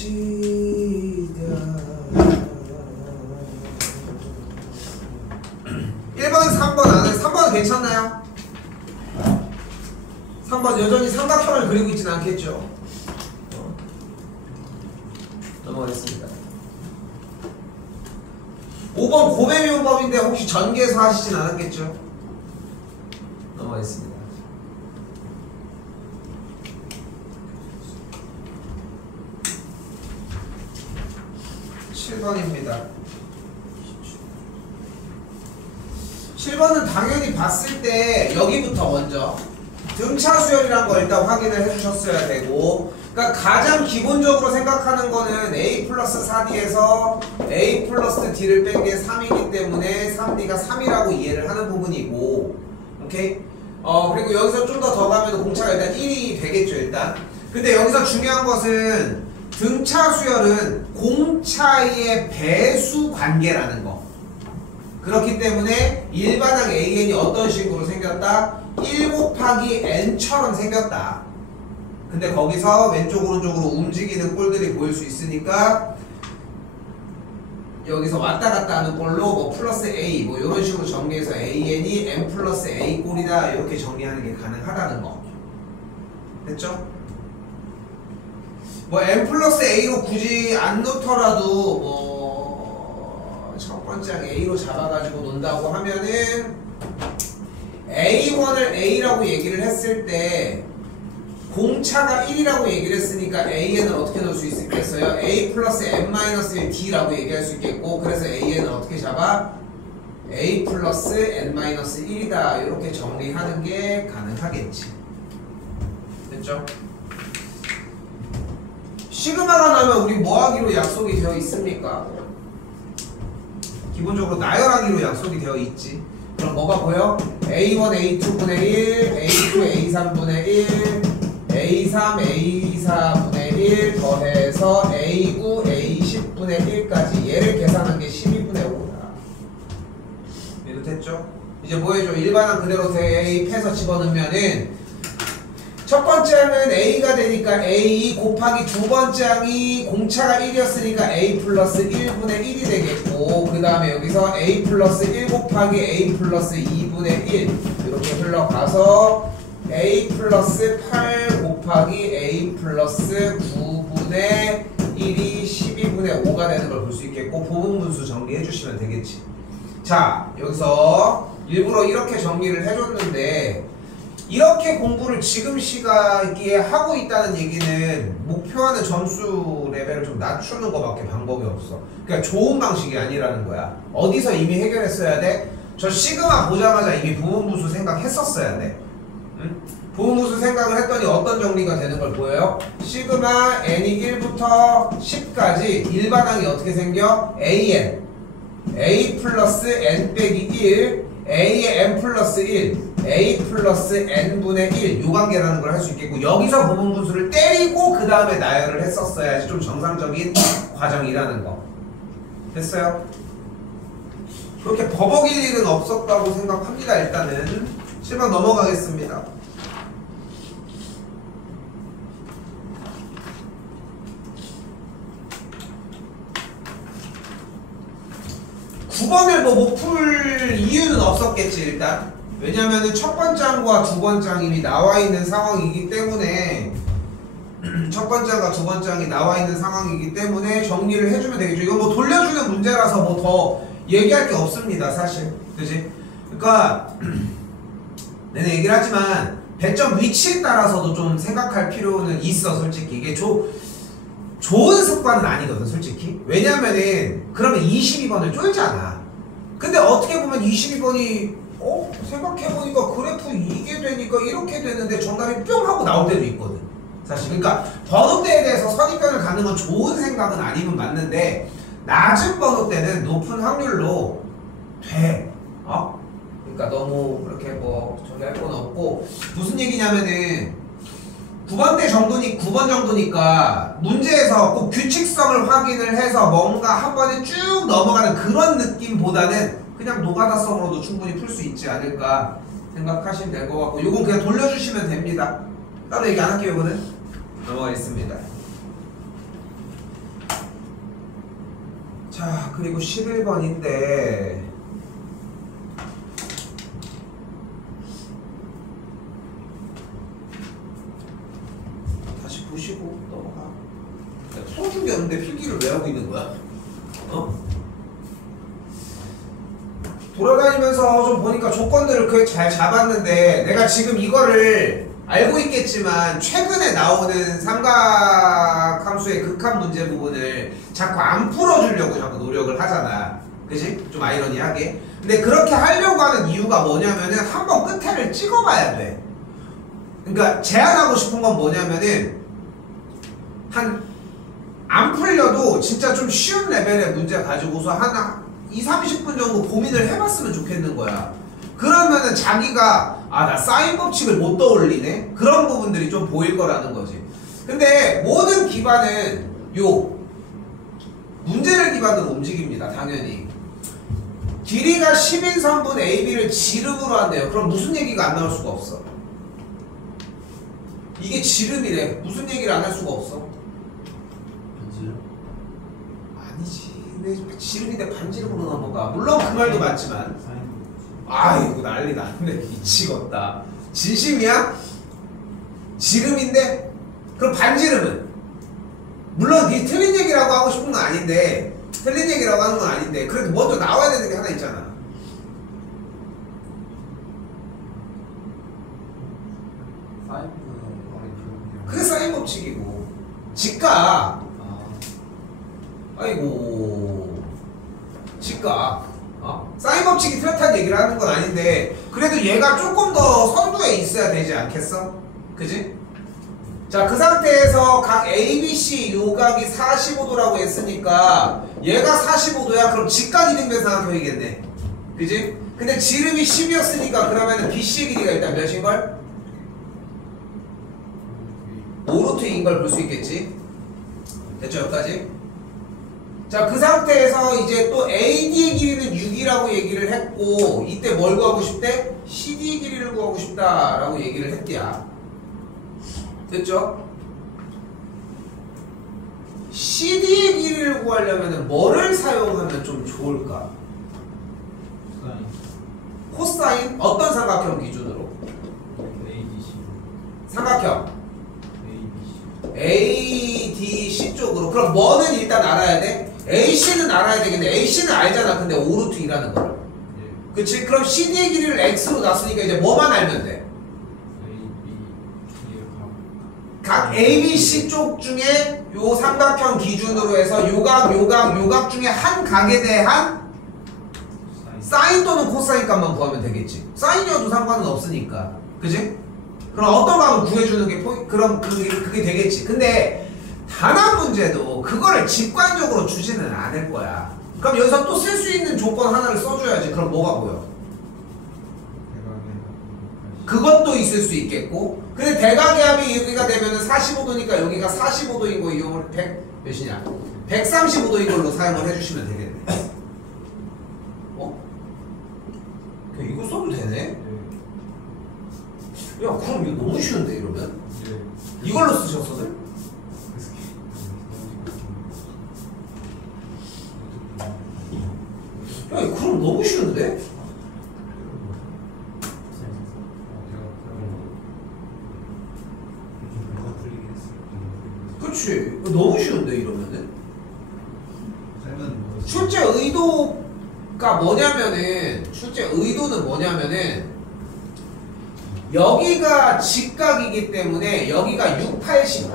시다. 1번에서 3번 안에 3번은 괜찮나요? 3번 여전히 삼각형을 그리고 있지는 않겠죠? 넘어가겠습니다. 5번 고배미분법인데 혹시 전개해서 하시진 않았겠죠? 넘어가겠습니다. 7번입니다. 7번은 당연히 봤을 때 여기부터 먼저 등차 수열이란 거 일단 확인을 해주셨어야 되고, 그러니까 가장 기본적으로 생각하는 거는 a 플러스 4d에서 a 플러스 d를 뺀 게 3이기 때문에 3d가 3이라고 이해를 하는 부분이고, 오케이? 그리고 여기서 좀 더 가면 공차가 일단 1이 되겠죠, 일단. 근데 여기서 중요한 것은 등차 수열은 공차의 배수 관계라는 거. 그렇기 때문에 일반항 AN이 어떤 식으로 생겼다? 1 곱하기 n처럼 생겼다. 근데 거기서 왼쪽 오른쪽으로 움직이는 꼴들이 보일 수 있으니까 여기서 왔다 갔다 하는 꼴로 뭐 플러스 a 뭐 이런 식으로 정리해서 AN이 n 플러스 a 꼴이다 이렇게 정리하는 게 가능하다는 거. 됐죠? 뭐 n 플러스 a로 굳이 안 놓더라도 뭐 첫 번째 항 a로 잡아가지고 논다고 하면은 a1을 a라고 얘기를 했을 때 공차가 1이라고 얘기를 했으니까 AN을 어떻게 넣을 수 있겠어요? A 플러스 n-1D라고 얘기할 수 있겠고, 그래서 AN을 어떻게 잡아? A 플러스 n-1이다 이렇게 정리하는 게 가능하겠지. 됐죠? 시그마가 나면 우리 뭐 하기로 약속이 되어 있습니까? 기본적으로 나열하기로 약속이 되어 있지. 그럼 뭐가 보여? A1, A2분의 1, A2, A3분의 1, A3, A4분의 1 더해서 A9, A10분의 1까지 얘를 계산한 게 12분의 5다. 이해도 됐죠? 이제 뭐 해줘? 일반항 그대로 대입해서 집어넣으면은 첫 번째 항은 A가 되니까 A 곱하기 두 번째 항이 공차가 1이었으니까 A 플러스 1분의 1이 되겠고, 그 다음에 여기서 A 플러스 1 곱하기 A 플러스 2분의 1 이렇게 흘러가서 A 플러스 8 곱하기 A 플러스 9분의 1이 12분의 5가 되는 걸 볼 수 있겠고, 부분분수 정리해 주시면 되겠지. 자, 여기서 일부러 이렇게 정리를 해줬는데 이렇게 공부를 지금 시기에 하고 있다는 얘기는 목표하는 점수 레벨을 좀 낮추는 것밖에 방법이 없어. 그러니까 좋은 방식이 아니라는 거야. 어디서 이미 해결했어야 돼? 저 시그마 보자마자 이미 부분분수 생각했었어야 돼. 응? 부분분수 생각을 했더니 어떤 정리가 되는 걸 보여요? 시그마 n이 1부터 10까지 일반항이 어떻게 생겨? an a 플러스 n 빼기 1 a의 n 플러스 1 a 플러스 n분의 1 요 관계라는 걸 할 수 있겠고, 여기서 부분분수를 때리고 그 다음에 나열을 했었어야지 좀 정상적인 과정이라는 거. 됐어요? 그렇게 버벅일 일은 없었다고 생각합니다. 일단은 7번 넘어가겠습니다. 9번을 뭐 못 풀 이유는 없었겠지. 일단 왜냐면은 첫 번째 항과 두 번째 항이 이미 나와 있는 상황이기 때문에 첫 번째 항과 두 번째 항이 나와 있는 상황이기 때문에 정리를 해주면 되겠죠. 이건 뭐 돌려주는 문제라서 뭐 더 얘기할 게 없습니다, 사실. 그지? 그러니까 내가 얘기를 하지만 배점 위치에 따라서도 좀 생각할 필요는 있어. 솔직히 이게 좋은 습관은 아니거든, 솔직히. 왜냐면은 그러면 22번을 쫄잖아. 근데 어떻게 보면 22번이 생각해보니까 그래프 이게 되니까 이렇게 되는데 정답이 뿅 하고 나올 때도 있거든, 사실. 그러니까 번호대에 대해서 선입견을 갖는 건 좋은 생각은 아니면 맞는데 낮은 번호대는 높은 확률로 돼. 그러니까 너무 그렇게 뭐 저기 할 건 없고, 무슨 얘기냐면은 9번 정도니까 문제에서 꼭 규칙성을 확인을 해서 뭔가 한 번에 쭉 넘어가는 그런 느낌보다는 그냥 노가다성으로도 충분히 풀 수 있지 않을까 생각하시면 될 것 같고, 요건 그냥 돌려주시면 됩니다. 따로 얘기 안 할게요. 요거는 넘어가겠습니다. 자, 그리고 11번인데 다시 보시고 넘어가. 풀어준 게 없는데 필기를 왜 하고 있는 거야? 돌아다니면서 좀 보니까 조건들을 그렇게 잘 잡았는데 내가 지금 이거를 알고 있겠지만 최근에 나오는 삼각함수의 극한 문제 부분을 자꾸 안 풀어주려고 자꾸 노력을 하잖아. 그치? 좀 아이러니하게. 근데 그렇게 하려고 하는 이유가 뭐냐면은 한번 끝에를 찍어봐야 돼. 그러니까 제안하고 싶은 건 뭐냐면은 안 풀려도 진짜 좀 쉬운 레벨의 문제 가지고서 한 20-30분 정도 고민을 해봤으면 좋겠는 거야. 그러면은 자기가 나 사인 법칙을 못 떠올리네? 그런 부분들이 좀 보일 거라는 거지. 근데 모든 기반은 문제를 기반으로 움직입니다. 당연히. 길이가 10인 선분 AB를 지름으로 한대요. 그럼 무슨 얘기가 안 나올 수가 없어. 이게 지름이래. 무슨 얘기를 안 할 수가 없어. 아니지. 왜 지름인데 반지름으로 넘어가. 물론 그 말도 맞지만 아이고 난리 났네. 미치겠다. 진심이야? 지름인데? 그럼 반지름은? 물론 네 틀린 얘기라고 하고 싶은 건 아닌데 틀린 얘기라고 하는 건 아닌데 그래도 먼저 나와야 되는 게 하나 있잖아. 그게 사인 법칙이고 직각. 아이고 직각. 사인 법칙이 틀렸다는 얘기를 하는 건 아닌데 그래도 얘가 조금 더 선두에 있어야 되지 않겠어? 그지? 자, 그 상태에서 각 ABC 요각이 45도라고 했으니까 얘가 45도야. 그럼 직각 이등변삼각형이겠네. 그지? 근데 지름이 10이었으니까 그러면은 BC의 길이가 일단 몇인걸? 5루트인 걸 볼 수 있겠지? 됐죠? 여기까지? 자, 그 상태에서 이제 또 AD의 길이는 6이라고 얘기를 했고 이때 뭘 구하고 싶대? CD의 길이를 구하고 싶다라고 얘기를 했대야. 됐죠? CD의 길이를 구하려면 뭐를 사용하면 좀 좋을까? 코사인? 어떤 삼각형 기준으로? 삼각형 ADC 쪽으로. 그럼 뭐는 일단 알아야 돼? AC는 알아야 되겠네. AC는 알잖아. 근데 5루트이라는 걸. 그치? 그럼 CD의 길이를 X로 놨으니까 이제 뭐만 알면 돼? 각 ABC 쪽 중에 요 삼각형 기준으로 해서 요각 중에 한 각에 대한 사인 또는 코사인 값만 구하면 되겠지. 사인이어도 상관은 없으니까. 그치? 그럼 어떤 값을 구해주는 게 그럼 그게 되겠지. 근데 단한 문제도 그거를 직관적으로 주지는 않을 거야. 그럼 여기서 또 쓸 수 있는 조건 하나를 써줘야지. 그럼 뭐가 보여? 그것도 있을 수 있겠고. 근데 대각의 합이 여기가 되면은 45도니까 여기가 45도인 거 이용을 100 몇이냐? 135도인 걸로 사용을 해주시면 되겠네. 이거 써도 되네? 야, 그럼 이거 너무 쉬운데 이러면? 이걸로 쓰셨어요? 야, 그럼 너무 쉬운데? 그치. 너무 쉬운데 이러면은? 출제 의도가 뭐냐면은 출제 의도는 뭐냐면은 여기가 직각이기 때문에 여기가 6, 80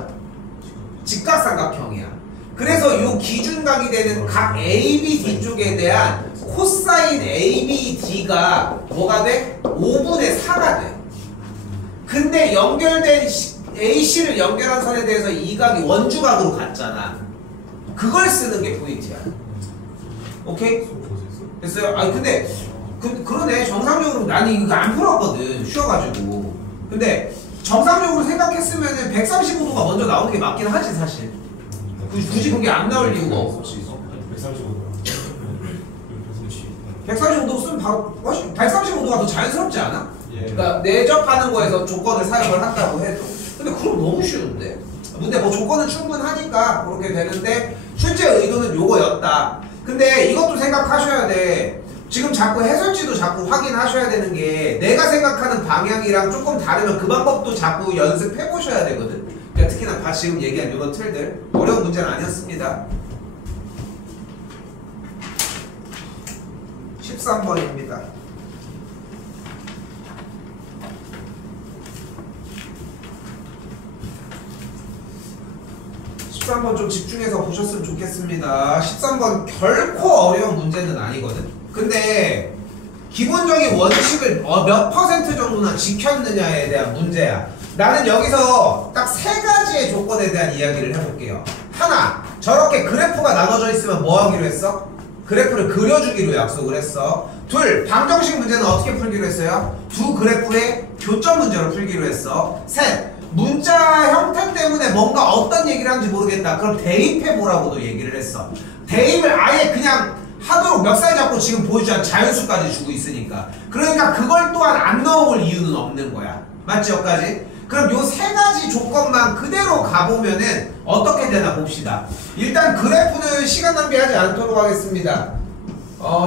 직각삼각형이야. 그래서 이 기준각이 되는 각 ABD 쪽에 대한 코사인 ABD가 뭐가 돼? 5분의 4가 돼. 근데 연결된 AC를 연결한 선에 대해서 이 각이 원주각으로 갔잖아. 그걸 쓰는 게 포인트야. 오케이? 됐어요? 아니 근데 그러네. 정상적으로 나는 이거 안 풀었거든. 쉬어가지고. 근데 정상적으로 생각했으면은 135도가 먼저 나오는 게 맞긴 하지 사실. 굳이 그게 안 나올 이유가 없지. 135도 쓰면 135도가 더 자연스럽지 않아? 그러니까 내접하는 거에서 조건을 사용을 한다고 해도. 근데 그럼 너무 쉬운데? 근데 뭐 조건은 충분하니까 그렇게 되는데 실제 의도는 요거였다. 근데 이것도 생각하셔야 돼. 지금 자꾸 해설지도 자꾸 확인하셔야 되는 게 내가 생각하는 방향이랑 조금 다르면 그 방법도 자꾸 연습해 보셔야 되거든. 그러니까 특히나 지금 얘기한 이런 틀들 어려운 문제는 아니었습니다. 13번입니다. 13번 좀 집중해서 보셨으면 좋겠습니다. 13번 결코 어려운 문제는 아니거든. 근데 기본적인 원칙을 몇 퍼센트 정도나 지켰느냐에 대한 문제야. 나는 여기서 딱 세 가지의 조건에 대한 이야기를 해볼게요. 하나, 저렇게 그래프가 나눠져 있으면 뭐 하기로 했어? 그래프를 그려주기로 약속을 했어. 둘, 방정식 문제는 어떻게 풀기로 했어요? 두 그래프의 교점 문제로 풀기로 했어. 셋, 문자 형태 때문에 뭔가 어떤 얘기를 하는지 모르겠다. 그럼 대입해보라고도 얘기를 했어. 대입을 아예 그냥 하도록 멱살 잡고 지금 보여주자 자연수까지 주고 있으니까. 그러니까 그걸 또한 안 넣어볼 이유는 없는 거야. 맞지 여기까지? 그럼 요 세 가지 조건만 그대로 가보면은 어떻게 되나 봅시다. 일단 그래프는 시간 낭비하지 않도록 하겠습니다.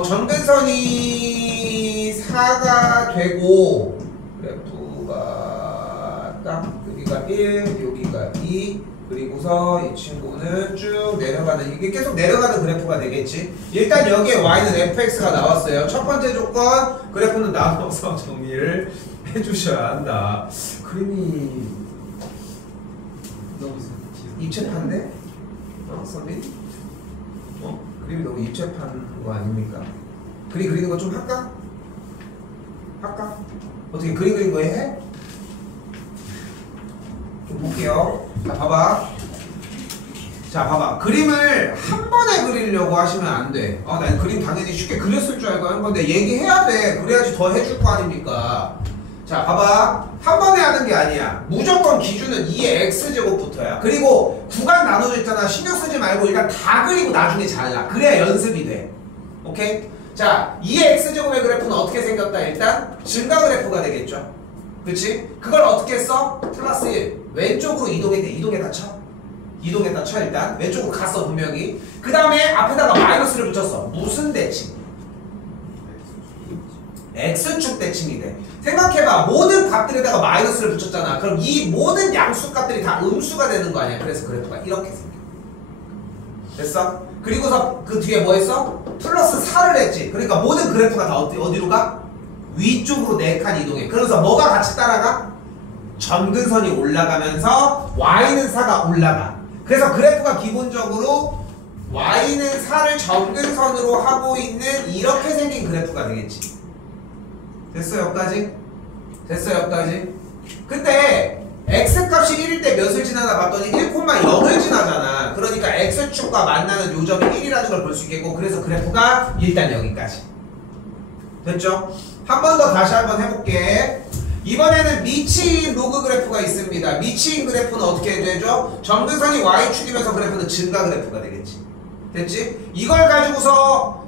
점근선이 4가 되고 그래프가 딱 여기가 1, 여기가 2 그리고서 이 친구는 쭉 내려가는 이게 계속 내려가는 그래프가 되겠지. 일단 여기에 y는 fx가 나왔어요. 첫 번째 조건 그래프는 나눠서 정리를 해주셔야 한다. 그림이 너무 입체판데? 선배님? 그림이 너무 입체판 거 아닙니까? 그림 그리는 거 좀 할까? 할까? 어떻게 그림 그리는 거 해? 좀 볼게요. 자, 봐봐. 자, 봐봐. 그림을 한 번에 그리려고 하시면 안 돼. 난 그림 당연히 쉽게 그렸을 줄 알고 하는 건데 얘기해야 돼. 그래야지 더 해줄 거 아닙니까? 자, 봐봐. 한 번에 하는 게 아니야. 무조건 기준은 2의 x제곱부터야. 그리고 구간 나눠져 있잖아. 신경 쓰지 말고 일단 다 그리고 나중에 잘라. 그래야 연습이 돼. 오케이? 자, 2의 x제곱의 그래프는 어떻게 생겼다? 일단 증가 그래프가 되겠죠. 그치? 그걸 어떻게 써? 플러스 1. 왼쪽으로 이동했다 쳐. 이동했다 쳐 일단. 왼쪽으로 갔어 분명히. 그 다음에 앞에다가 마이너스를 붙였어. 무슨 대칭? x축 대칭이 돼. 생각해봐. 모든 값들에다가 마이너스를 붙였잖아. 그럼 이 모든 양수 값들이 다 음수가 되는 거 아니야. 그래서 그래프가 이렇게 생겨. 됐어? 그리고서 그 뒤에 뭐 했어? 플러스 4를 했지. 그러니까 모든 그래프가 다 어디로 가? 위쪽으로 4칸 이동해. 그래서 뭐가 같이 따라가? 점근선이 올라가면서 y는 4가 올라가. 그래서 그래프가 기본적으로 y는 4를 점근선으로 하고 있는 이렇게 생긴 그래프가 되겠지. 됐어 여기까지? 됐어 여기까지? 근데 x값이 1일 때 몇을 지나나 봤더니 1,0을 지나잖아. 그러니까 x축과 만나는 요점이 1이라는 걸 볼 수 있겠고, 그래서 그래프가 일단 여기까지. 됐죠? 한 번 더 다시 한번 해볼게. 이번에는 미치인 로그 그래프가 있습니다. 미치인 그래프는 어떻게 되죠? 점근선이 y축이면서 그래프는 증가 그래프가 되겠지. 됐지? 이걸 가지고서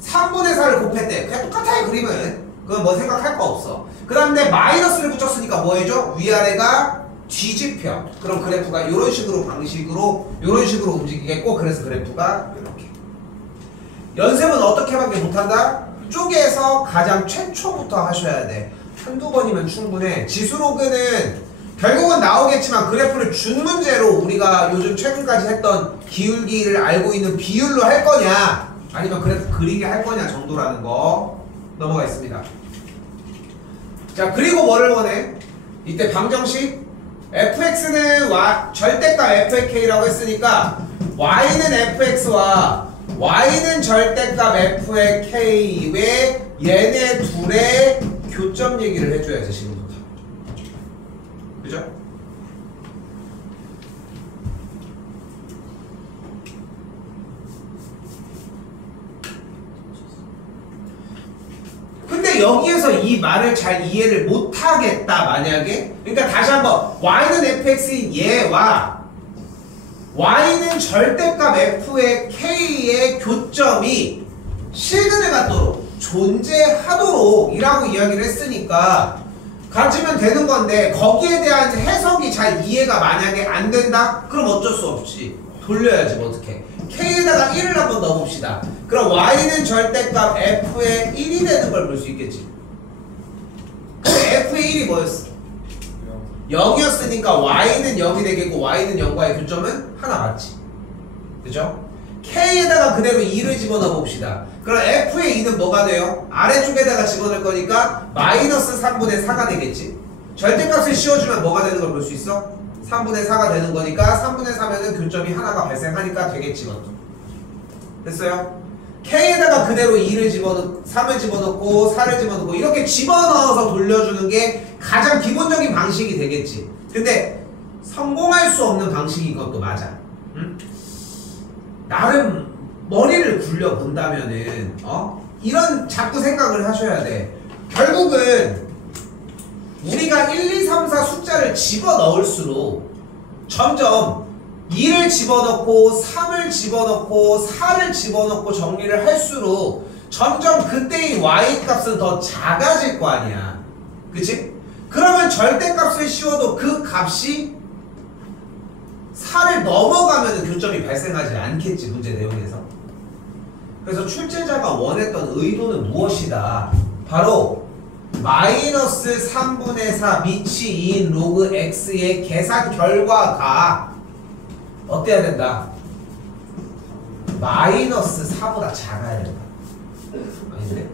3분의 4를 곱했대. 그냥 똑같아요 그림은. 그건 뭐 생각할 거 없어. 그 다음에 마이너스를 붙였으니까 뭐 해줘? 위아래가 뒤집혀. 그럼 그래프가 이런 식으로 방식으로 이런 식으로 움직이겠고, 그래서 그래프가 이렇게. 연습은 어떻게밖에 못한다? 쪼개서 가장 최초부터 하셔야 돼. 한두 번이면 충분해. 지수로그는 결국은 나오겠지만 그래프를 준 문제로 우리가 요즘 최근까지 했던 기울기를 알고 있는 비율로 할 거냐 아니면 그래프 그리게 할 거냐 정도라는 거 넘어가겠습니다. 자, 그리고 뭐를 원해? 이때 방정식 fx는 절대값 fk라고 했으니까 y는 fx와 y는 절대값 fk 외 얘네 둘의 교점 얘기를 해줘야지 지금부터. 그죠? 근데 여기에서 이 말을 잘 이해를 못하겠다 만약에, 그러니까 다시 한번 y는 fx인 얘와 y는 절대값 f의 k의 교점이 실근을 갖도록 존재하도록 이라고 이야기를 했으니까 가지면 되는 건데, 거기에 대한 해석이 잘 이해가 만약에 안 된다? 그럼 어쩔 수 없지. 돌려야지 뭐 어떻게. K에다가 1을 한번 넣어봅시다. 그럼 Y는 절대값 F의 1이 되는 걸 볼 수 있겠지. 근데 F의 1이 뭐였어? 0이었으니까 Y는 0이 되겠고 Y는 0과의 교점은 하나 맞지. 그죠? K에다가 그대로 2를 집어넣어 봅시다. 그럼 F의 2는 뭐가 돼요? 아래쪽에다가 집어넣을 거니까 마이너스 3분의 4가 되겠지. 절대값을 씌워주면 뭐가 되는 걸 볼 수 있어? 3분의 4가 되는 거니까 3분의 4면은 교점이 하나가 발생하니까 되겠지. 이것도 됐어요? K에다가 그대로 2를 집어넣고 3을 집어넣고 4를 집어넣고 이렇게 집어넣어서 돌려주는 게 가장 기본적인 방식이 되겠지. 근데 성공할 수 없는 방식인 것도 맞아. 응? 나름 머리를 굴려 본다면은 이런 자꾸 생각을 하셔야 돼. 결국은 우리가 1, 2, 3, 4 숫자를 집어넣을수록 점점 2를 집어넣고 3을 집어넣고 4를 집어넣고 정리를 할수록 점점 그때의 y값은 더 작아질 거 아니야. 그치? 그러면 절대값을 씌워도 그 값이 4를 넘어가면 교점이 발생하지 않겠지, 문제 내용에서. 그래서 출제자가 원했던 의도는 무엇이다? 바로 마이너스 3분의 4 밑이 2인 로그 x의 계산 결과가 어때야 된다? 마이너스 4보다 작아야 된다. 아닌데?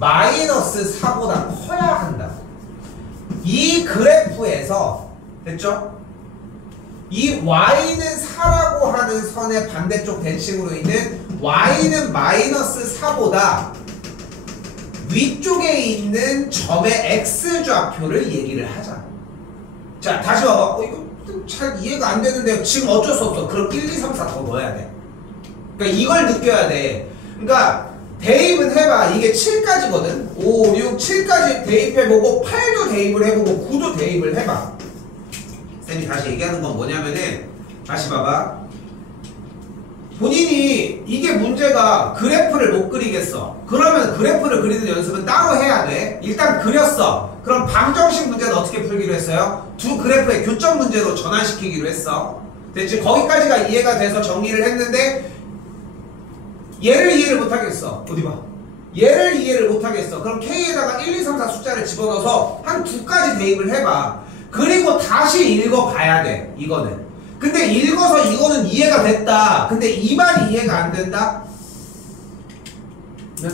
마이너스 4보다 커야 한다. 이 그래프에서 됐죠? 이 y는 4라고 하는 선의 반대쪽 대칭으로 있는 y는 마이너스 4보다 위쪽에 있는 점의 x좌표를 얘기를 하자. 자, 다시 와봐. 이거 잘 이해가 안 되는데요. 지금 어쩔 수 없어. 그럼 1, 2, 3, 4 더 넣어야 돼. 그러니까 이걸 느껴야 돼. 그러니까 대입은 해봐. 이게 7까지거든. 5, 6, 7까지 대입해보고 8도 대입을 해보고 9도 대입을 해봐. 쌤이 다시 얘기하는 건 뭐냐면은 다시 봐봐. 본인이 이게 문제가 그래프를 못 그리겠어. 그러면 그래프를 그리는 연습은 따로 해야 돼. 일단 그렸어. 그럼 방정식 문제는 어떻게 풀기로 했어요? 두 그래프의 교점 문제로 전환시키기로 했어. 됐지? 거기까지가 이해가 돼서 정리를 했는데 얘를 이해를 못하겠어. 어디 봐. 얘를 이해를 못하겠어. 그럼 K에다가 1, 2, 3, 4 숫자를 집어넣어서 한 두 가지 대입을 해봐. 그리고 다시 읽어봐야 돼. 이거는. 근데 읽어서 이거는 이해가 됐다. 근데 이 말이 이해가 안 된다?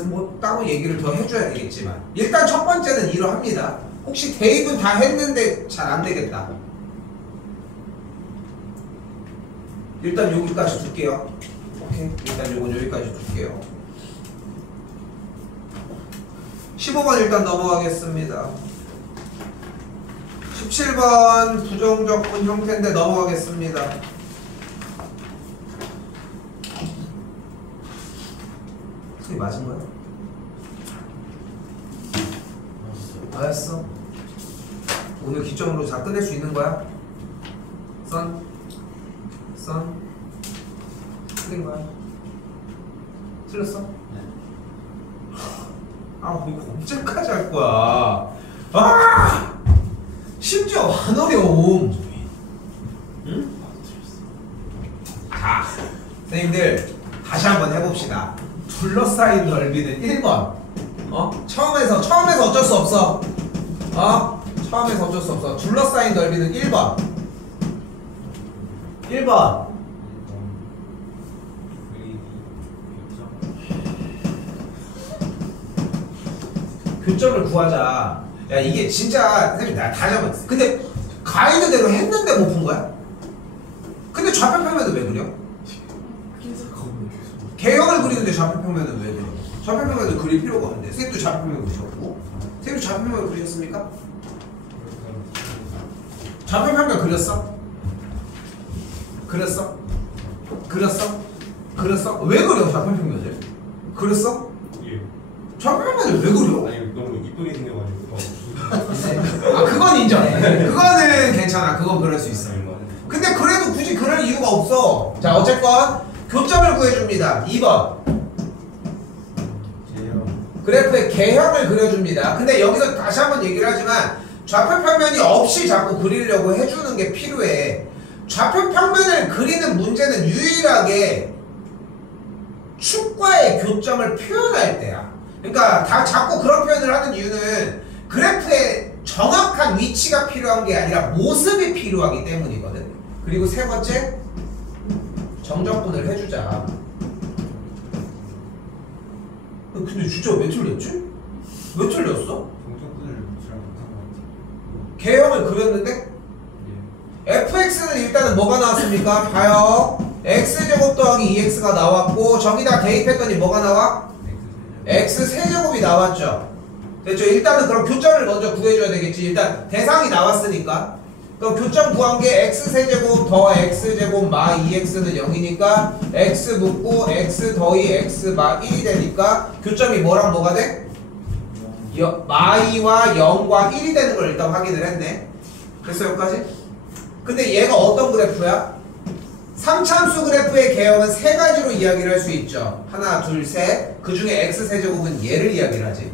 뭐 따로 얘기를 더 해줘야 되겠지만 일단 첫 번째는 이러합니다. 혹시 대입은 다 했는데 잘 안 되겠다. 일단 여기까지 둘게요. 오케이. 일단 요건 여기까지 둘게요. 15번 일단 넘어가겠습니다. 17번 부정적분 형태인데 넘어가겠습니다. 소리 맞은 거야? 알았어. 오늘 기점으로 다 끝낼 수 있는 거야? 선? 틀린 거야? 틀렸어? 네. 아, 이거 언제까지 할 거야? 아! 심지어 안 어려움. 응? 자, 선생님들 다시 한번 해봅시다. 둘러싸인 넓이는 1번. 처음에서 어쩔 수 없어. 처음에서 어쩔 수 없어. 둘러싸인 넓이는 1번. 1번. 교점을 구하자. 야, 이게 진짜 선생님 나 다 잡았어. 근데 가이드대로 했는데 못 푼 거야? 근데 좌표평면은 왜 그려? 개형을 그리는데 좌표평면은 왜 그려? 좌표평면을 그릴 필요가 없는데. 선생님도 좌표평면 그리셨고 선생님도 좌표평면 그리셨습니까? 좌표평면 그렸어? 그렸어? 왜 그려 좌표평면을? 그렸어? 예. 좌표평면을 왜 그려? 아니 너무 이쁘게 생겨가지고. 아, 그건 인정. 그거는 괜찮아. 그건 그럴 수 있어. 근데 그래도 굳이 그럴 이유가 없어. 자, 어쨌건 교점을 구해줍니다. 2번. 그래프의 개형을 그려줍니다. 근데 여기서 다시 한번 얘기를 하지만 좌표평면이 없이 자꾸 그리려고 해주는 게 필요해. 좌표 평면을 그리는 문제는 유일하게 축과의 교점을 표현할 때야. 그러니까 자꾸 그런 표현을 하는 이유는 그래프에 정확한 위치가 필요한 게 아니라 모습이 필요하기 때문이거든. 그리고 세 번째, 정적분을 해주자. 근데 진짜 왜 틀렸지? 왜 틀렸어? 정적분을 잘 못한 것 같아요. 개형을 그렸는데 fx는 일단은 뭐가 나왔습니까? 봐요. x제곱 더하기 2x가 나왔고 저기다 대입했더니 뭐가 나와? x 세제곱이 나왔죠. 됐죠? 일단은 그럼 교점을 먼저 구해줘야 되겠지. 일단 대상이 나왔으니까. 그럼 교점 구한 게 x 세제곱 더 x 제곱 마 2x는 0이니까 x 묻고 x 더이 x 마 1이 되니까 교점이 뭐랑 뭐가 돼? 마 2와 0과 1이 되는 걸 일단 확인을 했네. 됐어 여기까지? 근데 얘가 어떤 그래프야? 3참수 그래프의 개형은 세 가지로 이야기를 할 수 있죠. 하나, 둘, 셋. 그 중에 x세제곱은 얘를 이야기를 하지.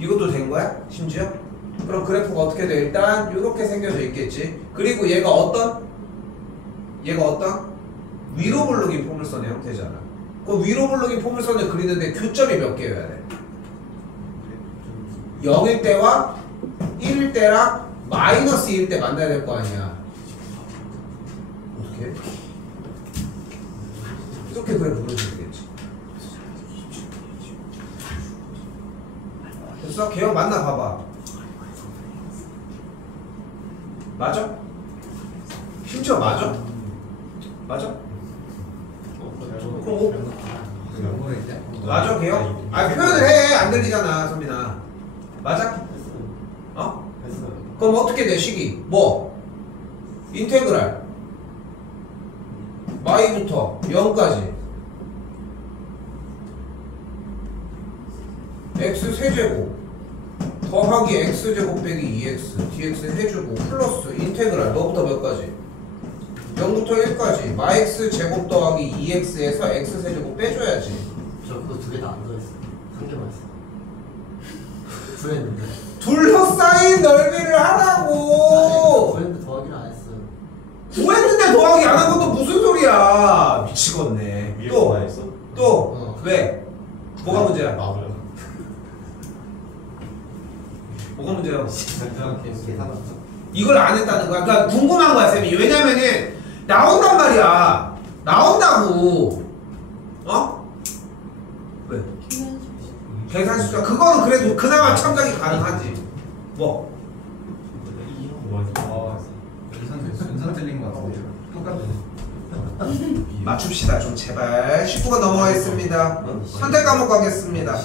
이것도 된 거야? 심지어? 그럼 그래프가 어떻게 돼? 일단 이렇게 생겨져 있겠지. 그리고 얘가 어떤? 위로 블록인 포물선의 형태잖아. 그 위로 블록인 포물선을 그리는데 교점이 몇 개여야 돼? 0일 때와 1일 때랑 마이너스 1일 때 만나야 될 거 아니야. 어떻게? 이렇게 그래프를 그려주겠지. 됐어? 개형 맞나 봐봐. 맞아? 심지어 맞아? 맞아? 그럼 맞아 개형? 아 표현을 해. 안 들리잖아 선민아. 맞아? 어? 그럼 어떻게 돼 식이? 뭐? 인테그랄 y부터 0까지 x 세제곱 더하기 x제곱 빼기 2x dx 해주고 플러스 인테그랄 뭐부터 몇까지? 0부터 1까지 마x 제곱 더하기 2x에서 x 세제곱 빼줘야지. 저 그거 두 개 다 안 들어있어. 한 개만 있어. 구했는데. 둘러싸인 넓이를 하라고. 구했는데 더하기를 안 했어. 구했는데 더하기 안 한 것도 무슨 소리야. 미치겠네. 또 왜? 뭐가 문제야? 맞아요. 뭐가 문제야? 계산했어. 이걸 안 했다는 거야. 그러니까 궁금한 거야 쌤이. 왜냐면은 나온단 말이야. 나온다고. 어? 왜? 계산 숫자 그거는 그래도 그나마 참작이 가능하지. 뭐? 순서 틀린 것 같은데요. 똑같네. 맞춥시다 좀 제발. 19가 넘어가겠습니다. 선택 과목 가겠습니다.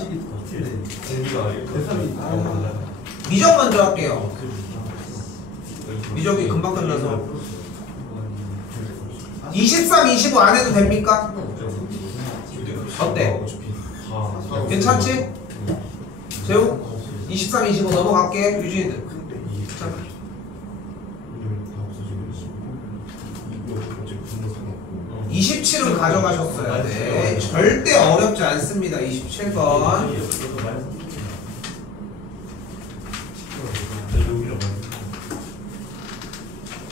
미적 먼저 할게요. 미적이 금방 끝나서 23, 25 안 해도 됩니까? 어때? 괜찮지? 재우? 23, 25 넘어갈게. 유진이들 27은 가져가셨어야 돼. 절대 어렵지 않습니다. 27번.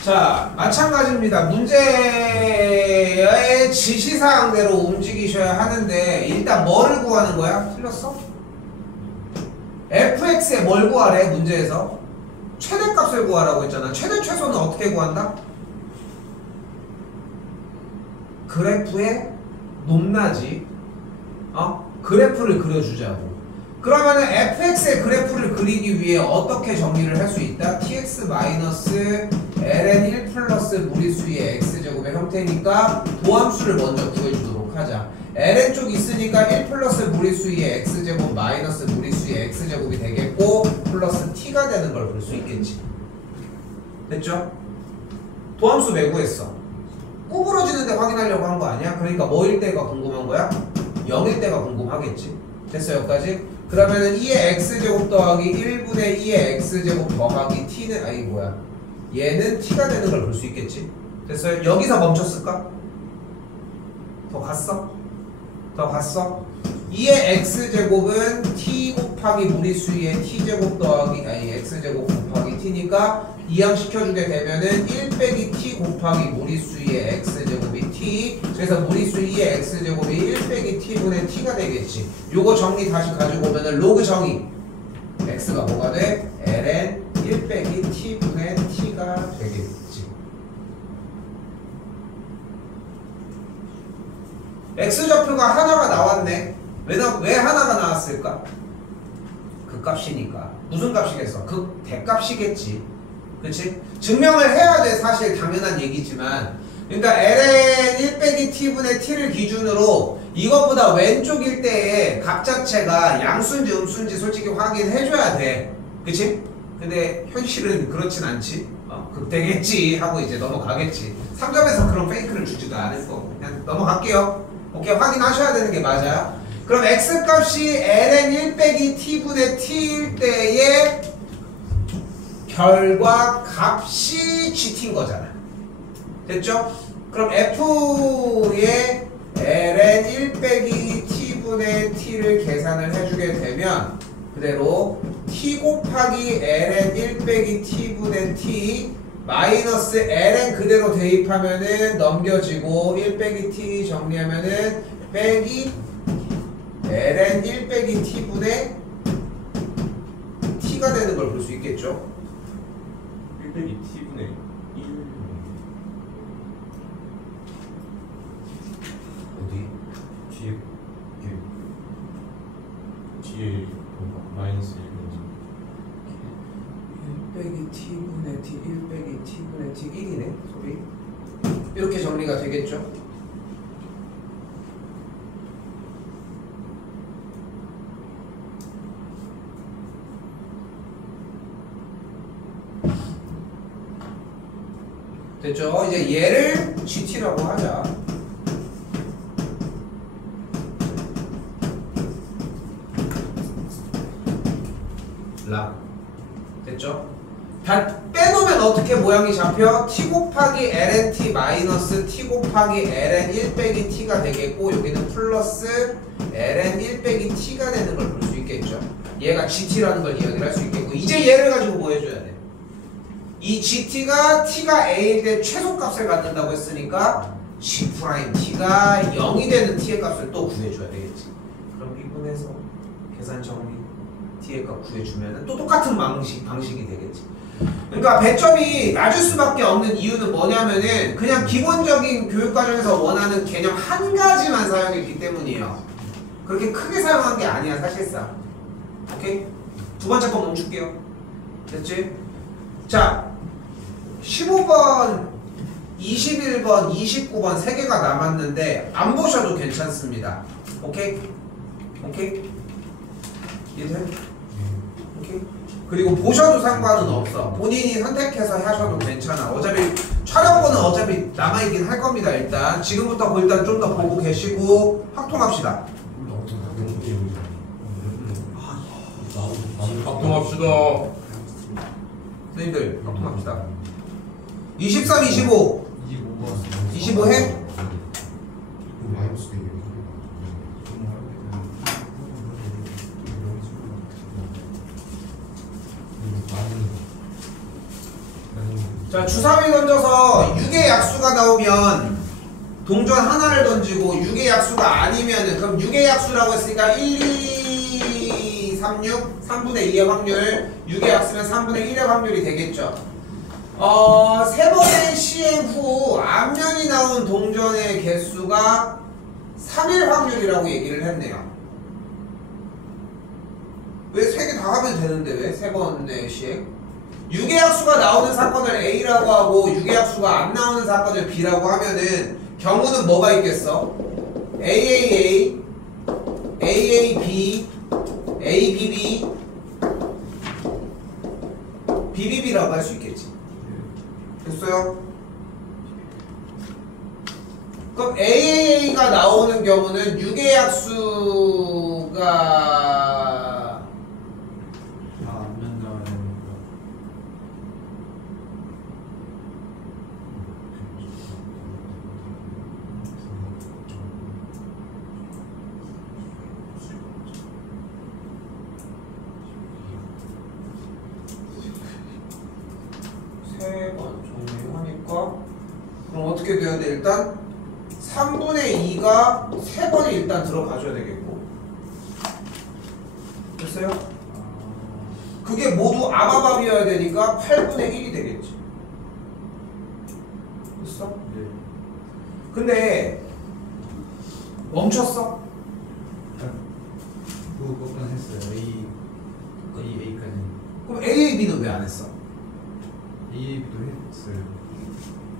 자, 마찬가지입니다. 문제의 지시사항대로 움직이셔야 하는데 일단 뭐를 구하는 거야? 틀렸어? fx에 뭘 구하래? 문제에서 최대값을 구하라고 했잖아. 최대 최소는 어떻게 구한다? 그래프의 높낮이 그래프를 그려주자고. 그러면은 fx의 그래프를 그리기 위해 어떻게 정리를 할 수 있다? tx 마이너스 ln 1 플러스 무리수의 x제곱의 형태니까 도함수를 먼저 구해주도록 하자. ln 쪽 있으니까 1 플러스 무리수의 x제곱 마이너스 무리수의 x제곱이 되겠고 플러스 t가 되는 걸 볼 수 있겠지. 됐죠? 도함수 왜 구했어? 구부러지는데 확인하려고 한 거 아니야? 그러니까 뭐일 때가 궁금한 거야? 0일 때가 궁금하겠지. 됐어 여기까지? 그러면은 2의 x제곱 더하기 1분의 2의 x제곱 더하기 t는 얘는 t가 되는 걸 볼 수 있겠지. 됐어요? 여기서 멈췄을까? 더 갔어? 2의 x제곱은 t 곱하기 곱하기 무리수의 t제곱 더하기 아니 x제곱 곱하기 t니까 이항시켜주게 되면은 1 빼기 t 곱하기 무리수의 x제곱이 t. 그래서 무리수 2의 x제곱이 1 빼기 t분의 t가 되겠지. 요거 정리 다시 가지고 오면은 로그 정의 x가 뭐가 돼? ln 1 빼기 t분의 t가 되겠지. x좌표가 하나가 나왔네. 왜 하나가 나왔을까? 그 값이니까. 무슨 값이겠어? 그 대값이겠지. 그치? 증명을 해야 돼. 사실 당연한 얘기지만. 그러니까 ln 1 빼기 t분의 t를 기준으로 이것보다 왼쪽일 때의 값 자체가 양수인지 음수인지 솔직히 확인해줘야 돼. 그치? 근데 현실은 그렇진 않지. 극대겠지 하고 이제 넘어가겠지. 3점에서 그런 페이크를 주지도 않을 거고. 그냥 넘어갈게요. 오케이, 확인하셔야 되는 게 맞아요. 그럼 x값이 ln 1 빼기 t분의 t일 때의 결과 값이 gt인 거잖아. 됐죠? 그럼 f의 ln 1 빼기 t분의 t를 계산을 해주게 되면 그대로 t 곱하기 ln 1 빼기 t분의 t 마이너스 ln 그대로 대입하면은 넘겨지고 1 빼기 t 정리하면은 빼기 ln 1 빼기 t분의 t가 되는 걸 볼 수 있겠죠? 1 빼기 t분의 1 어디? 뒤에 마이너스 1 1 빼기 t분의 t 1 빼기 t분의 t 1이네 소리. 이렇게 정리가 되겠죠? 됐죠? 이제 얘를 GT라고 하자. 라. 됐죠? 다 빼놓으면 어떻게 모양이 잡혀? t 곱하기 ln t 마이너스 t 곱하기 ln 1 빼기 t가 되겠고 여기는 플러스 ln 1 빼기 t가 되는 걸 볼 수 있겠죠? 얘가 GT라는 걸 이야기를 할 수 있겠고 이제 얘를 가지고 뭐 해줘야 돼? 이 GT가 T가 A일 때 최소값을 갖는다고 했으니까 G'T가 0이 되는 T의 값을 또 구해줘야 되겠지. 그럼 미분해서 계산 정리 T의 값 구해주면 또 똑같은 방식이 되겠지. 그러니까 배점이 낮을 수밖에 없는 이유는 뭐냐면은 그냥 기본적인 교육과정에서 원하는 개념 한 가지만 사용했기 때문이에요. 그렇게 크게 사용한 게 아니야 사실상. 오케이? 두 번째 거 멈출게요. 됐지? 자 15번, 21번, 29번 3개가 남았는데 안 보셔도 괜찮습니다. 오케이? 오케이? 이해돼? 오케이? 그리고 보셔도 상관은 없어. 본인이 선택해서 하셔도 괜찮아. 어차피 촬영본은 어차피 남아있긴 할 겁니다. 일단 지금부터 일단 좀 더 보고 계시고 확통합시다. 합동합시다. 선생님들 확통합시다. 23, 25 25 해? 자, 주사위 던져서 6의 약수가 나오면 동전 하나를 던지고 6의 약수가 아니면은 그럼 6의 약수라고 했으니까 1, 2, 3, 6 3분의 2의 확률 6의 약수면 3분의 1의 확률이 되겠죠. 세 번의 시행 후 앞면이 나온 동전의 개수가 3일 확률이라고 얘기를 했네요. 왜 3개 다 하면 되는데 왜 세 번의 시행? 6의 약수가 나오는 사건을 A라고 하고 6의 약수가 안 나오는 사건을 B라고 하면은 경우는 뭐가 있겠어? AAA, AAB, ABB, BBB라고 할 수 있겠지. 됐어요? 그럼 AAA가 나오는 경우는 6의 약수가 안 나와야 되니까. 어떻게 돼야 돼? 일단 3분의 2가 3번이 일단 들어가줘야 되겠고. 됐어요? 그게 모두 아바밥이어야 되니까 8분의 1이 되겠지. 됐어? 네. 근데 멈췄어? 그것까지 했어요. A까지. 그럼 A, B는 왜 안 했어? A도 했어요.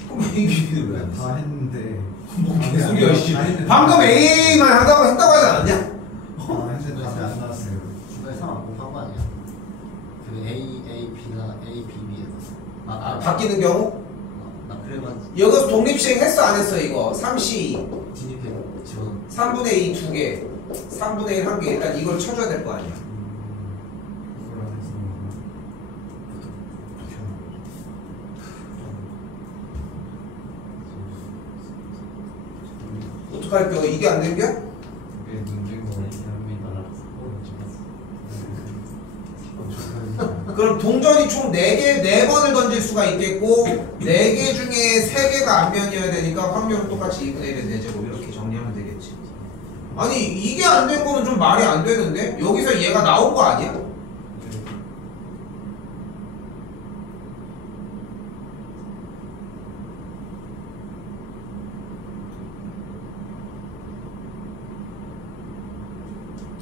그럼 A, B는 왜 안 했어? 다 했는데. 뭐 개소리야 씨. 다 했는데. 방금 A만 하다고 했다고 하지 않았냐? 다 했는데 답이 안 나왔어요. 중간에 상황 공부한 거 아니야? 그 A, A, B나 A, B, B에서 바뀌는 경우? 나 그래만 여기서 독립시행 했어 안 했어 이거? 3C 진입해 지원 3분의 2 2개 3분의 1 1개 일단 이걸 쳐줘야 될 거 아니야. 그걸 안 해서. 어떡할게요? 이게 안 된겨? 그게 문제인 거 같아요. 그럼 동전이 총 4개, 4번을 던질 수가 있겠고 4개 중에 3개가 앞면이어야 되니까 확률은 똑같이 2분의 1의 4제곱 이렇게 정리하면 되겠지. 아니 이게 안 된 거는 좀 말이 안 되는데? 여기서 얘가 나온 거 아니야?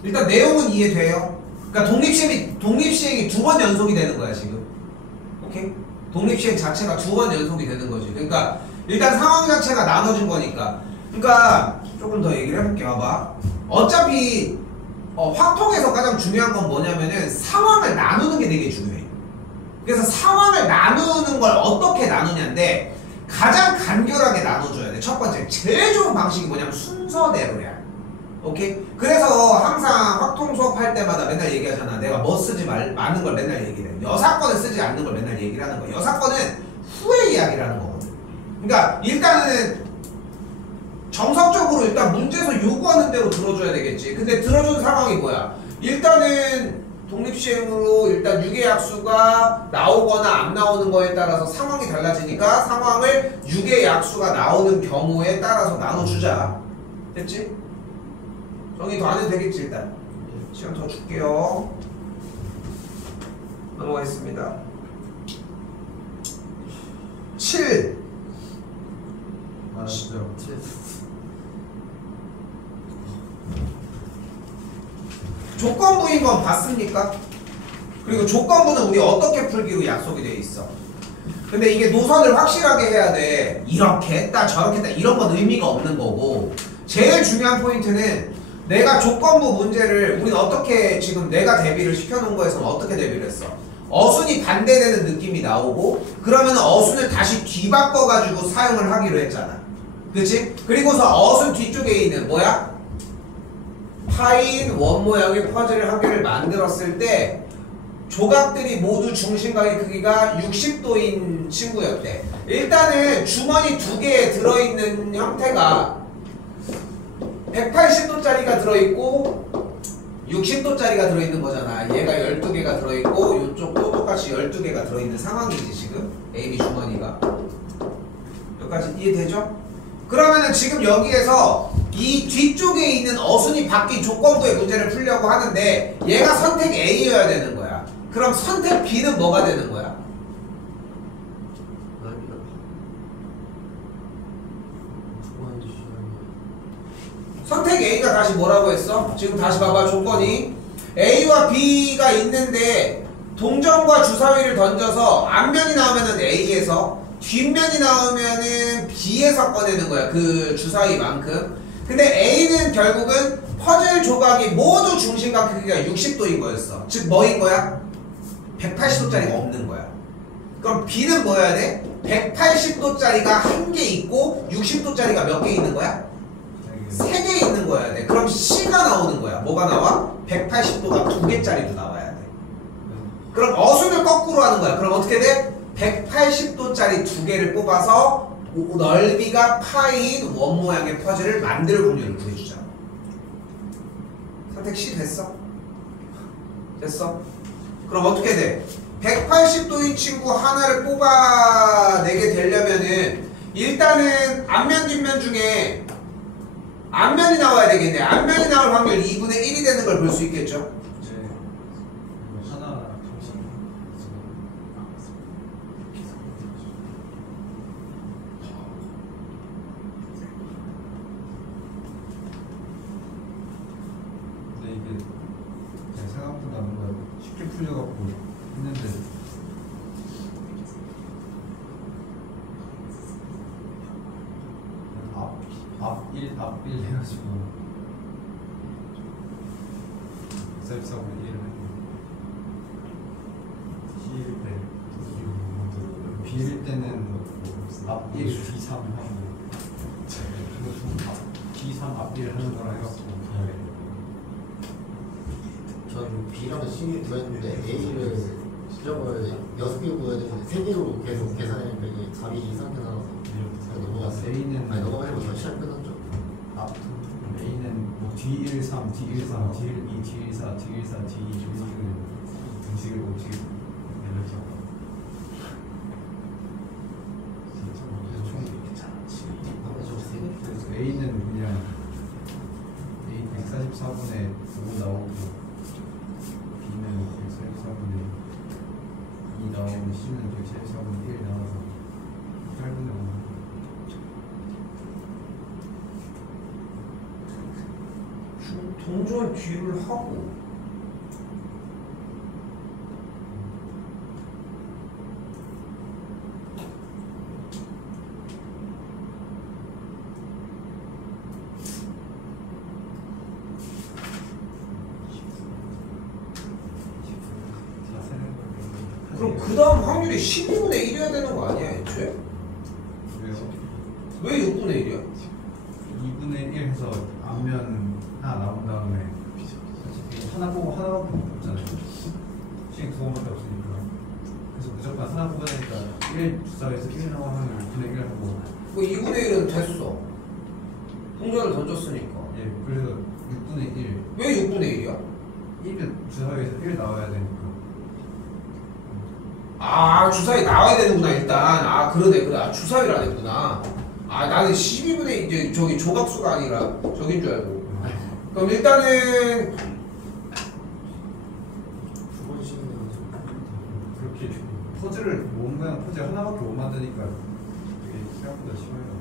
일단 내용은 이해돼요. 그러니까 독립시행이 2번 연속이 되는 거야 지금. 오케이? 독립시행 자체가 2번 연속이 되는 거지. 그러니까 일단 상황 자체가 나눠진 거니까. 그러니까 조금 더 얘기를 해볼게. 봐봐. 어차피 확통에서 가장 중요한 건 뭐냐면은 상황을 나누는 게 되게 중요해. 그래서 상황을 나누는 걸 어떻게 나누냐인데 가장 간결하게 나눠줘야 돼. 첫 번째 제일 좋은 방식이 뭐냐면 순서대로야. 오케이? 그래서 항상 확통 수업할 때마다 맨날 얘기하잖아. 내가 뭐 쓰지 마는 걸 맨날 얘기를 해. 여사건을 쓰지 않는 걸 맨날 얘기를 하는 거야. 여사건은 후에 이야기를 하는 거거든. 그러니까 일단은 정석적으로 일단 문제에서 요구하는 대로 들어줘야 되겠지. 근데 들어준 상황이 뭐야? 일단은 독립시행으로 일단 유계약수가 나오거나 안 나오는 거에 따라서 상황이 달라지니까 상황을 유계약수가 나오는 경우에 따라서 나눠주자. 됐지? 정리 더 안 해도 되겠지 일단. 시간 더 줄게요. 넘어가겠습니다. 7. 아 진짜. 조건부인 건 봤습니까? 그리고 조건부는 우리 어떻게 풀기로 약속이 돼 있어. 근데 이게 노선을 확실하게 해야 돼. 이렇게 했다 저렇게 했다 이런 건 의미가 없는 거고 제일 중요한 포인트는 내가 조건부 문제를 우리는 어떻게 지금 내가 대비를 시켜놓은 거에서는 어떻게 대비를 했어? 어순이 반대되는 느낌이 나오고 그러면 어순을 다시 뒤바꿔가지고 사용을 하기로 했잖아. 그치? 그리고서 어순 뒤쪽에 있는 뭐야? 파인 원 모양의 퍼즐을 한 개를 만들었을 때 조각들이 모두 중심각의 크기가 60도인 친구였대. 일단은 주머니 2개에 들어있는 형태가 180도짜리가 들어있고 60도짜리가 들어있는 거잖아. 얘가 12개가 들어있고 이쪽도 똑같이 12개가 들어있는 상황이지 지금 AB 주머니가. 여기까지 이해되죠? 그러면은 지금 여기에서 이 뒤쪽에 있는 어순이 바뀐 조건부의 문제를 풀려고 하는데 얘가 선택 A여야 되는 거야. 그럼 선택 B는 뭐가 되는 거야? 선택 A가 다시 뭐라고 했어? 지금 다시 봐봐. 조건이 A와 B가 있는데 동전과 주사위를 던져서 앞면이 나오면은 A에서 뒷면이 나오면은 B에서 꺼내는 거야. 그 주사위만큼. 근데 A는 결국은 퍼즐 조각이 모두 중심각 크기가 60도인 거였어. 즉 뭐인 거야? 180도짜리가 없는 거야. 그럼 B는 뭐여야 돼? 180도짜리가 한 개 있고 60도짜리가 몇 개 있는 거야? 3개 있는 거여야 돼. 그럼 C가 나오는 거야. 뭐가 나와? 180도가 2개짜리도 나와야 돼. 그럼 어순을 거꾸로 하는 거야. 그럼 어떻게 돼? 180도짜리 2개를 뽑아서 넓이가 파인 원 모양의 퍼즐을 만들 확률을 구해주자. 선택 C 됐어? 됐어? 그럼 어떻게 돼? 180도인 친구 하나를 뽑아내게 되려면은 일단은 앞면 뒷면 중에 앞면이 나와야 되겠네. 앞면이 나올 확률 2분의 1이 되는 걸 볼 수 있겠죠. 네. 하나 정신. 근데 이게 제가 생각보다 뭔가 쉽게 풀려갖고 했는데 앞1 해가지고 144분의 1을 C일 때 B일 때는 앞1 D3 하고 D3 앞1 하는 거랑 해갖고 전 B랑 C 구했는데 A를 수정을 6개 구해야 되는데 3개로 계속 계산하니까 이게 답이 이상하게 나와서 넘어갔어요. A는 아니 넘어가니까 시간 끝났죠. 앞 A는 뭐 D13, D13, D12, D14, D14, D2 이런 등식이고 뒤 이렇게 그래서 A는 그냥 A 144분의 5 나오고 B는 144분의 2 나오고 C는 144분의 1 나와서 8분의 5 동전 뒤를 하고 그럼 그 다음 확률이 12분의 1이어야 되는 거 아니야 애초에? 왜요? 왜 6분의 1이야? 2분의 1 해서 앞면 하나 나온 다음에 하나 보고 하나밖에 없잖아요. 시행 두 번밖에 없으니까. 그래서 무조건 하나 뽑아내니까 1 주사에서 1 나오면 6분의 1 하고 그 2분의 1은 됐어. 동전을 던졌으니까. 예, 그래서 6분의 1 왜 6분의 1이야? 1은 주사위에서 1 나와야 되니까. 아 주사위 나와야 되는구나 일단. 아 그러네 그래. 아 주사위를 안 했구나. 아 나는 12분의 이제 저기 조각수가 아니라 저긴 줄 알고. 그럼 일단은 두 번씩이면 그렇게 퍼즐을 모양 퍼즐 하나밖에 못 만드니까 되게 생각보다 쉬워요.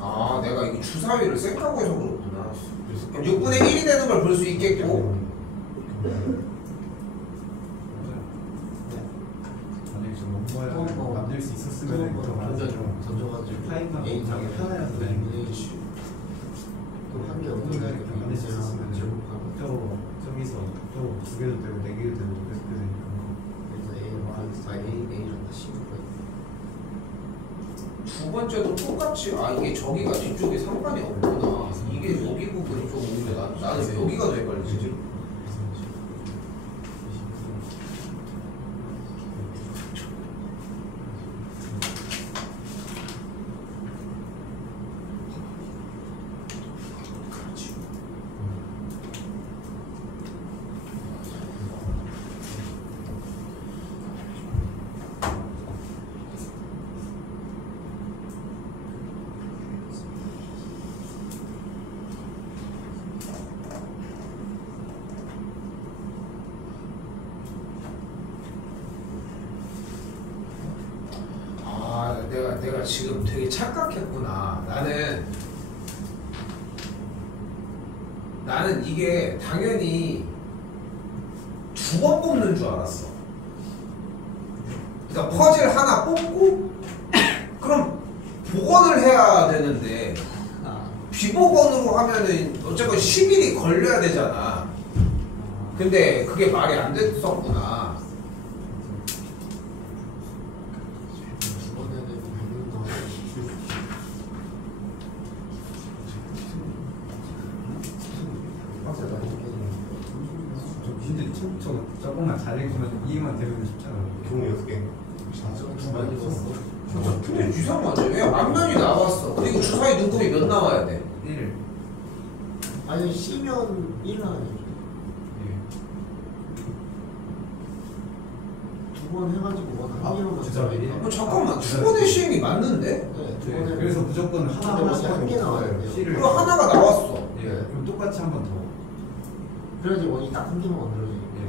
아 내가 이 주사위를 쌩까고 해서 그렇구나. 그럼 6분의 1이 되는 걸 볼 수 있겠고. 만약에 좀 모양 만들 수 있었으면 더 많죠. 던져가지고 타임만 A 자기 편해야 돼. 또한개 없는 이렇게 게 만들 수 있었으면 제곱하고 저기서 또 2개도 되고 4개도 되고 그렇게 되니까. 그래서 A랑 C를 두 번째도 똑같이. 아 이게 저기가 뒤쪽에 상관이 없구나. 이게 여기 부분이 좀 오는데 나는 왜 여기가 왜 걸리지? 내가 지금 되게 착각했구나. 나는 이게 당연히 두 번 뽑는 줄 알았어. 그러니까 퍼즐 하나 뽑고 그럼 복원을 해야 되는데 비복원으로 하면은 어쨌건 10일이 걸려야 되잖아. 근데 그게 말이 안 됐었구나. 조금만 잘해주면 이해만 되면 쉽잖아요. 경우 6개. 두 많이 봤어. 근데 이상하지. 왜 앞면이 나왔어? 그리고 주사위 눈곱이 몇 나와야 돼? 1. 아니 C면 1 아니죠. 예. 두 번 해가지고 한 개만 진짜 잠깐만 두 번의 시행이 맞는데? 네, 두 번에 그래서 무조건 하나 한 개 나와요. C를 그리고 하나가 나왔어. 예, 그럼 똑같이 한 번 더. 그래야지 원이 딱 한 개만 만들어지고. 예.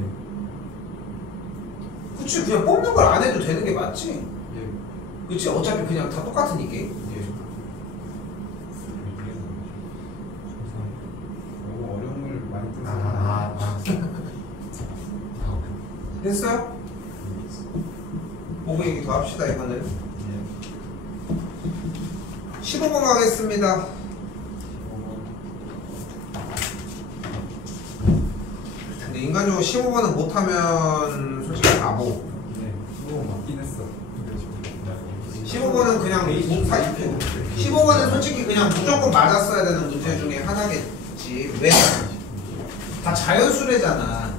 그치 그냥 뽑는 걸 안 해도 되는 게 맞지? 예. 그치 어차피 그냥 다 똑같으니까. 예. 너무 어려움을 많이 푸세요. 됐어요? 보고 얘기 더 합시다 이거는. 예. 15번 가겠습니다. 근데 인간적으로 15번은 못하면 솔직히 바보. 네. 그거 맞긴 했어. 15번은 그냥 15번은 솔직히 그냥 무조건 맞았어야 되는 문제 중에 하나겠지. 왜? 다 자연수래잖아.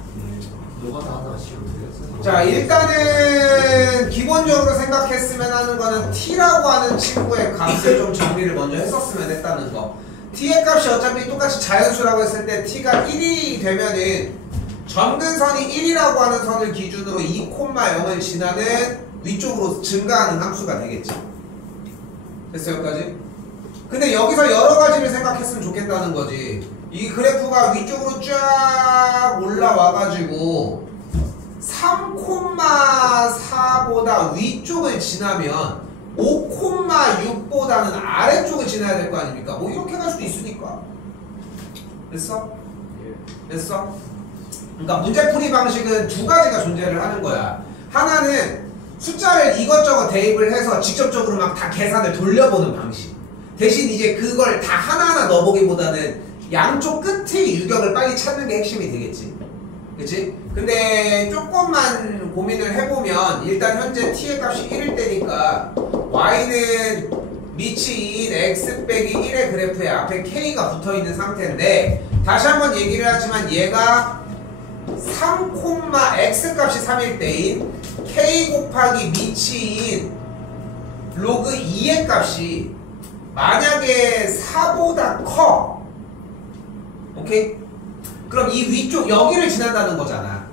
너가 다 하다가 시로 들렸어. 자 일단은 기본적으로 생각했으면 하는 거는 t라고 하는 친구의 값을 좀 정리를 먼저 했었으면 했다는 거. t의 값이 어차피 똑같이 자연수라고 했을 때 t가 1이 되면은 점근선이 1이라고 하는 선을 기준으로 2,0을 지나는 위쪽으로 증가하는 함수가 되겠지. 됐어요 여기까지? 근데 여기서 여러 가지를 생각했으면 좋겠다는 거지. 이 그래프가 위쪽으로 쫙 올라와가지고 3,4보다 위쪽을 지나면 5,6보다는 아래쪽을 지나야 될 거 아닙니까? 뭐 이렇게 갈 수도 있으니까. 됐어? 됐어? 그러니까 문제풀이 방식은 두 가지가 존재를 하는 거야. 하나는 숫자를 이것저것 대입을 해서 직접적으로 막 다 계산을 돌려보는 방식. 대신 이제 그걸 다 하나하나 넣어보기보다는 양쪽 끝의 유격을 빨리 찾는 게 핵심이 되겠지. 그치? 근데 조금만 고민을 해보면 일단 현재 t의 값이 1일 때니까 y는 밑이 2인 x 빼기 1의 그래프에 앞에 k가 붙어있는 상태인데 다시 한번 얘기를 하지만 얘가 3, x 값이 3일 때인 k 곱하기 밑이 2인 로그 2의 값이 만약에 4보다 커. 오케이? 그럼 이 위쪽 여기를 지난다는 거잖아.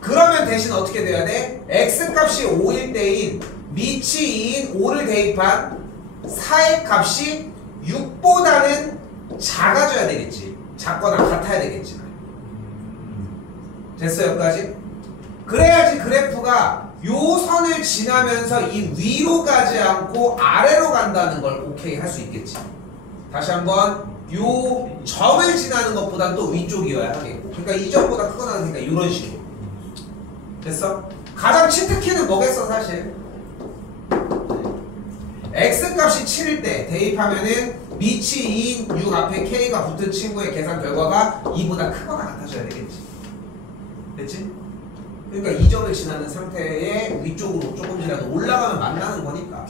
그러면 대신 어떻게 돼야 돼? x 값이 5일 때인 밑이 2인 5를 대입한 4의 값이 6보다는 작아져야 되겠지. 작거나 같아야 되겠지. 됐어요 여기까지? 그래야지 그래프가 요 선을 지나면서 이 위로 가지 않고 아래로 간다는 걸 오케이 할 수 있겠지. 다시 한번 요 점을 지나는 것보다 또 위쪽이어야 하겠고, 그러니까 이 점보다 크거나 그러니까 이런 식으로. 됐어? 가장 치트키는 뭐겠어 사실? x 값이 7일 때 대입하면은 밑이 2인 6 앞에 k가 붙은 친구의 계산 결과가 2보다 크거나 같아져야 되겠지. 됐지? 그러니까 이 점을 지나는 상태의 위쪽으로 조금이라도 올라가면 만나는 거니까.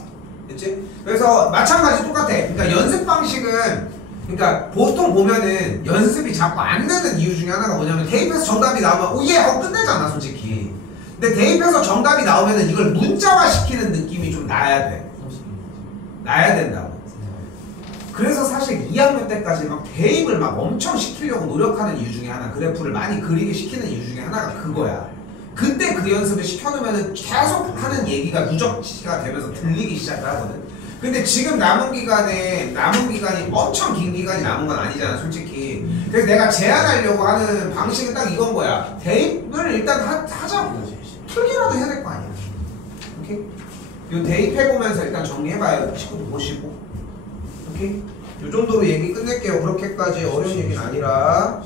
됐지? 그래서 마찬가지 똑같아. 그러니까 연습 방식은, 그러니까 보통 보면은 연습이 자꾸 안 되는 이유 중에 하나가 뭐냐면 대입해서 정답이 나오면 오예 하고 끝내잖아 솔직히. 근데 대입해서 정답이 나오면은 이걸 문자화 시키는 느낌이 좀 나야 돼. 나야 된다고. 그래서 사실 2학년 때까지 막 대입을 막 엄청 시키려고 노력하는 이유 중에 하나, 그래프를 많이 그리게 시키는 이유 중에 하나가 그거야. 그때 그 연습을 시켜놓으면 계속 하는 얘기가 누적치가 되면서 들리기 시작을 하거든. 근데 지금 남은 기간이 엄청 긴 기간이 남은 건 아니잖아 솔직히. 그래서 내가 제안하려고 하는 방식은 딱 이건 거야. 대입을 일단 하자고. 풀기라도 해야 될 거 아니야. 오케이? 요 대입해보면서 일단 정리해봐요. 친구도 보시고. 오케이? 요 정도로 얘기 끝낼게요. 그렇게까지 어려운 얘기는 아니라.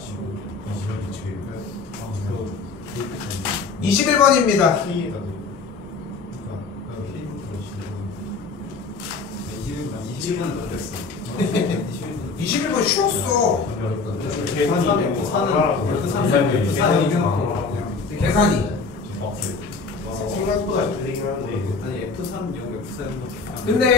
21번입니다. 20은 어땠어? 21번 쉬웠어. 계산이 계산이. 생각보다 들리긴 한데 아니 F3, 0, F3 근데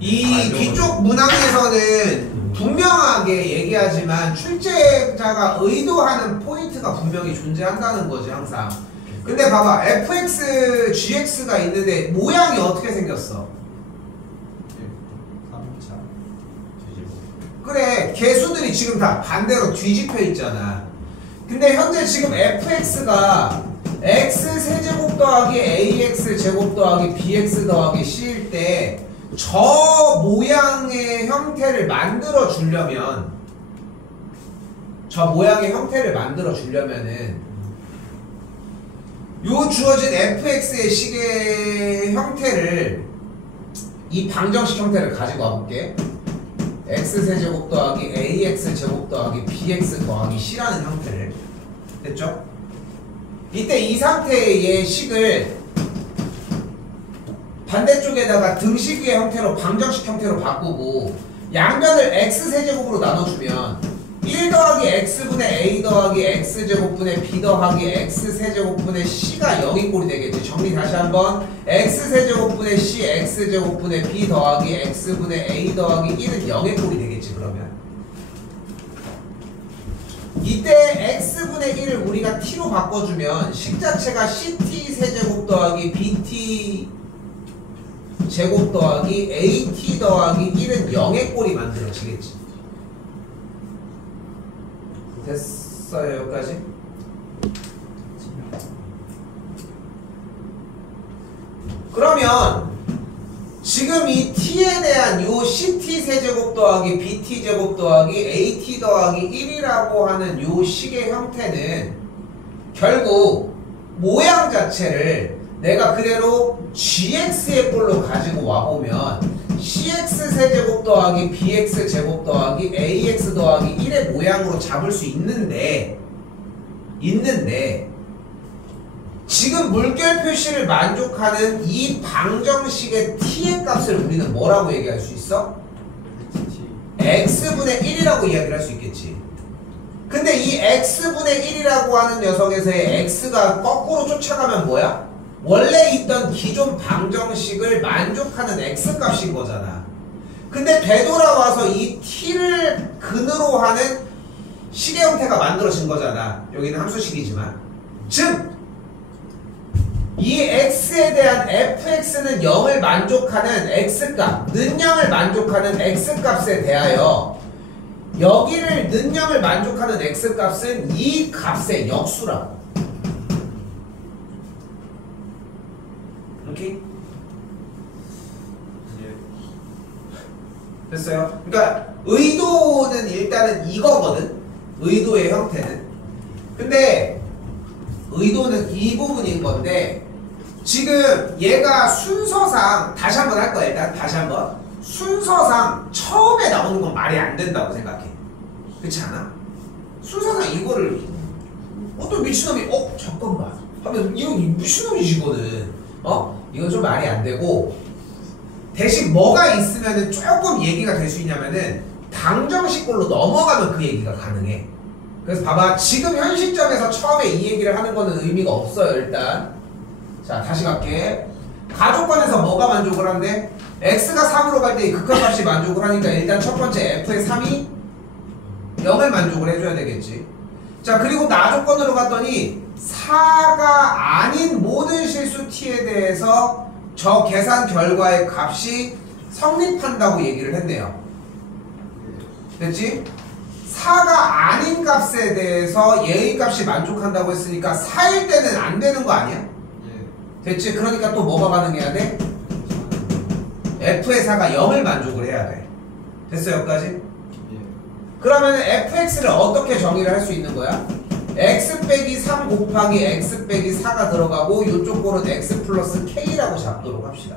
이 뒤쪽 문항에서는 분명하게 얘기하지만 출제자가 의도하는 포인트가 분명히 존재한다는 거지 항상. 근데 봐봐, fx, gx가 있는데 모양이 어떻게 생겼어? 그래, 개수들이 지금 다 반대로 뒤집혀 있잖아. 근데 현재 지금 fx가 x 세제곱 더하기 ax 제곱 더하기 bx 더하기 c일 때 저 모양의 형태를 만들어 주려면은 요 주어진 fx의 식의 형태를 이 방정식 형태를 가지고 와볼게. x 세제곱 더하기 ax 제곱 더하기 bx 더하기 c라는 형태를. 됐죠? 이때 이 상태의 식을 반대쪽에다가 등식의 형태로 방정식 형태로 바꾸고 양변을 x 세제곱으로 나눠주면 1 더하기 x분의 a 더하기 x제곱분의 b 더하기 x세제곱분의 c가 0이 꼴이 되겠지. 정리 다시 한번. x세제곱분의 c x제곱분의 b 더하기 x분의 a 더하기 1은 0의 꼴이 되겠지. 그러면 이때 x분의 1을 우리가 t로 바꿔주면 식 자체가 ct 세제곱 더하기 bt 제곱 더하기 at 더하기 1은 0의 꼴이 만들어지겠지. 됐어요 여기까지? 그러면 지금 이 t에 대한 요 ct 세제곱 더하기 bt 제곱 더하기 at 더하기 1이라고 하는 요 식의 형태는 결국 모양 자체를 내가 그대로 gx의 꼴로 가지고 와보면 cx 세제곱 더하기 bx 제곱 더하기 ax 더하기 1의 모양으로 잡을 수 있는데 지금 물결 표시를 만족하는 이 방정식의 t의 값을 우리는 뭐라고 얘기할 수 있어? x분의 1이라고 이야기를 할 수 있겠지. 근데 이 x분의 1이라고 하는 녀석에서의 x가 거꾸로 쫓아가면 뭐야? 원래 있던 기존 방정식을 만족하는 x값인 거잖아. 근데 되돌아와서 이 t를 근으로 하는 식의 형태가 만들어진 거잖아. 여기는 함수식이지만. 즉, 이 x에 대한 fx는 0을 만족하는 x값, 는 0을 만족하는 x값에 대하여 여기를 는 0을 만족하는 x값은 이 값의 역수라고. 오케이? 됐어요? 그러니까 의도는 일단은 이거거든. 의도의 형태는. 근데 의도는 이 부분인 건데 지금 얘가 순서상 다시 한번 할 거야. 일단 다시 한번 순서상 처음에 나오는 건 말이 안 된다고 생각해. 그렇지 않아? 순서상 이거를 어떤 미친놈이 잠깐만 하면 이거 미친놈이시거든. 이건 좀 말이 안 되고 대신 뭐가 있으면은 조금 얘기가 될 수 있냐면은 방정식꼴로 넘어가면 그 얘기가 가능해. 그래서 봐봐, 지금 현 시점에서 처음에 이 얘기를 하는 거는 의미가 없어요. 일단 자 다시 갈게. 가족관에서 뭐가 만족을 한대? x가 3으로 갈 때 이 극한값이 만족을 하니까 일단 첫 번째 f의 3이 0을 만족을 해줘야 되겠지. 자 그리고 나조건으로 갔더니 4가 아닌 모든 실수 t에 대해서 저 계산 결과의 값이 성립한다고 얘기를 했네요. 됐지? 4가 아닌 값에 대해서 얘의 값이 만족한다고 했으니까 4일 때는 안 되는 거 아니야? 됐지? 그러니까 또 뭐가 가능해야 돼? f의 4가 0을 만족을 해야 돼. 됐어요? 여기까지? 그러면 fx를 어떻게 정의를 할 수 있는 거야? x 빼기 3 곱하기 x 빼기 4가 들어가고 이쪽 꼴은 x 플러스 k라고 잡도록 합시다.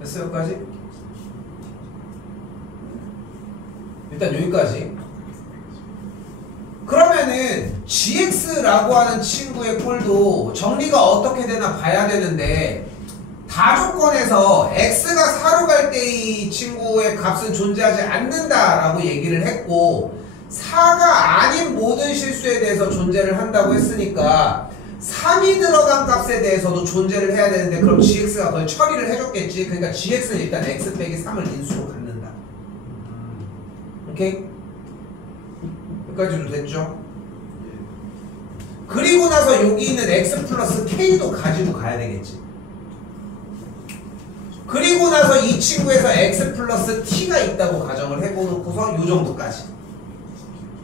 됐어요? 여기까지? 일단 여기까지. 그러면은 gx라고 하는 친구의 꼴도 정리가 어떻게 되나 봐야 되는데 다조건에서 x가 4로 갈 때 이 친구의 값은 존재하지 않는다라고 얘기를 했고 4가 아닌 모든 실수에 대해서 존재를 한다고 했으니까 3이 들어간 값에 대해서도 존재를 해야 되는데 그럼 gx가 그걸 처리를 해줬겠지. 그러니까 gx는 일단 x 빼기 3을 인수로 갖는다. 오케이? 여기까지도 됐죠? 그리고 나서 여기 있는 x 플러스 k도 가지고 가야 되겠지. 그리고 나서 이 친구에서 x 플러스 t가 있다고 가정을 해보고서 요 정도까지.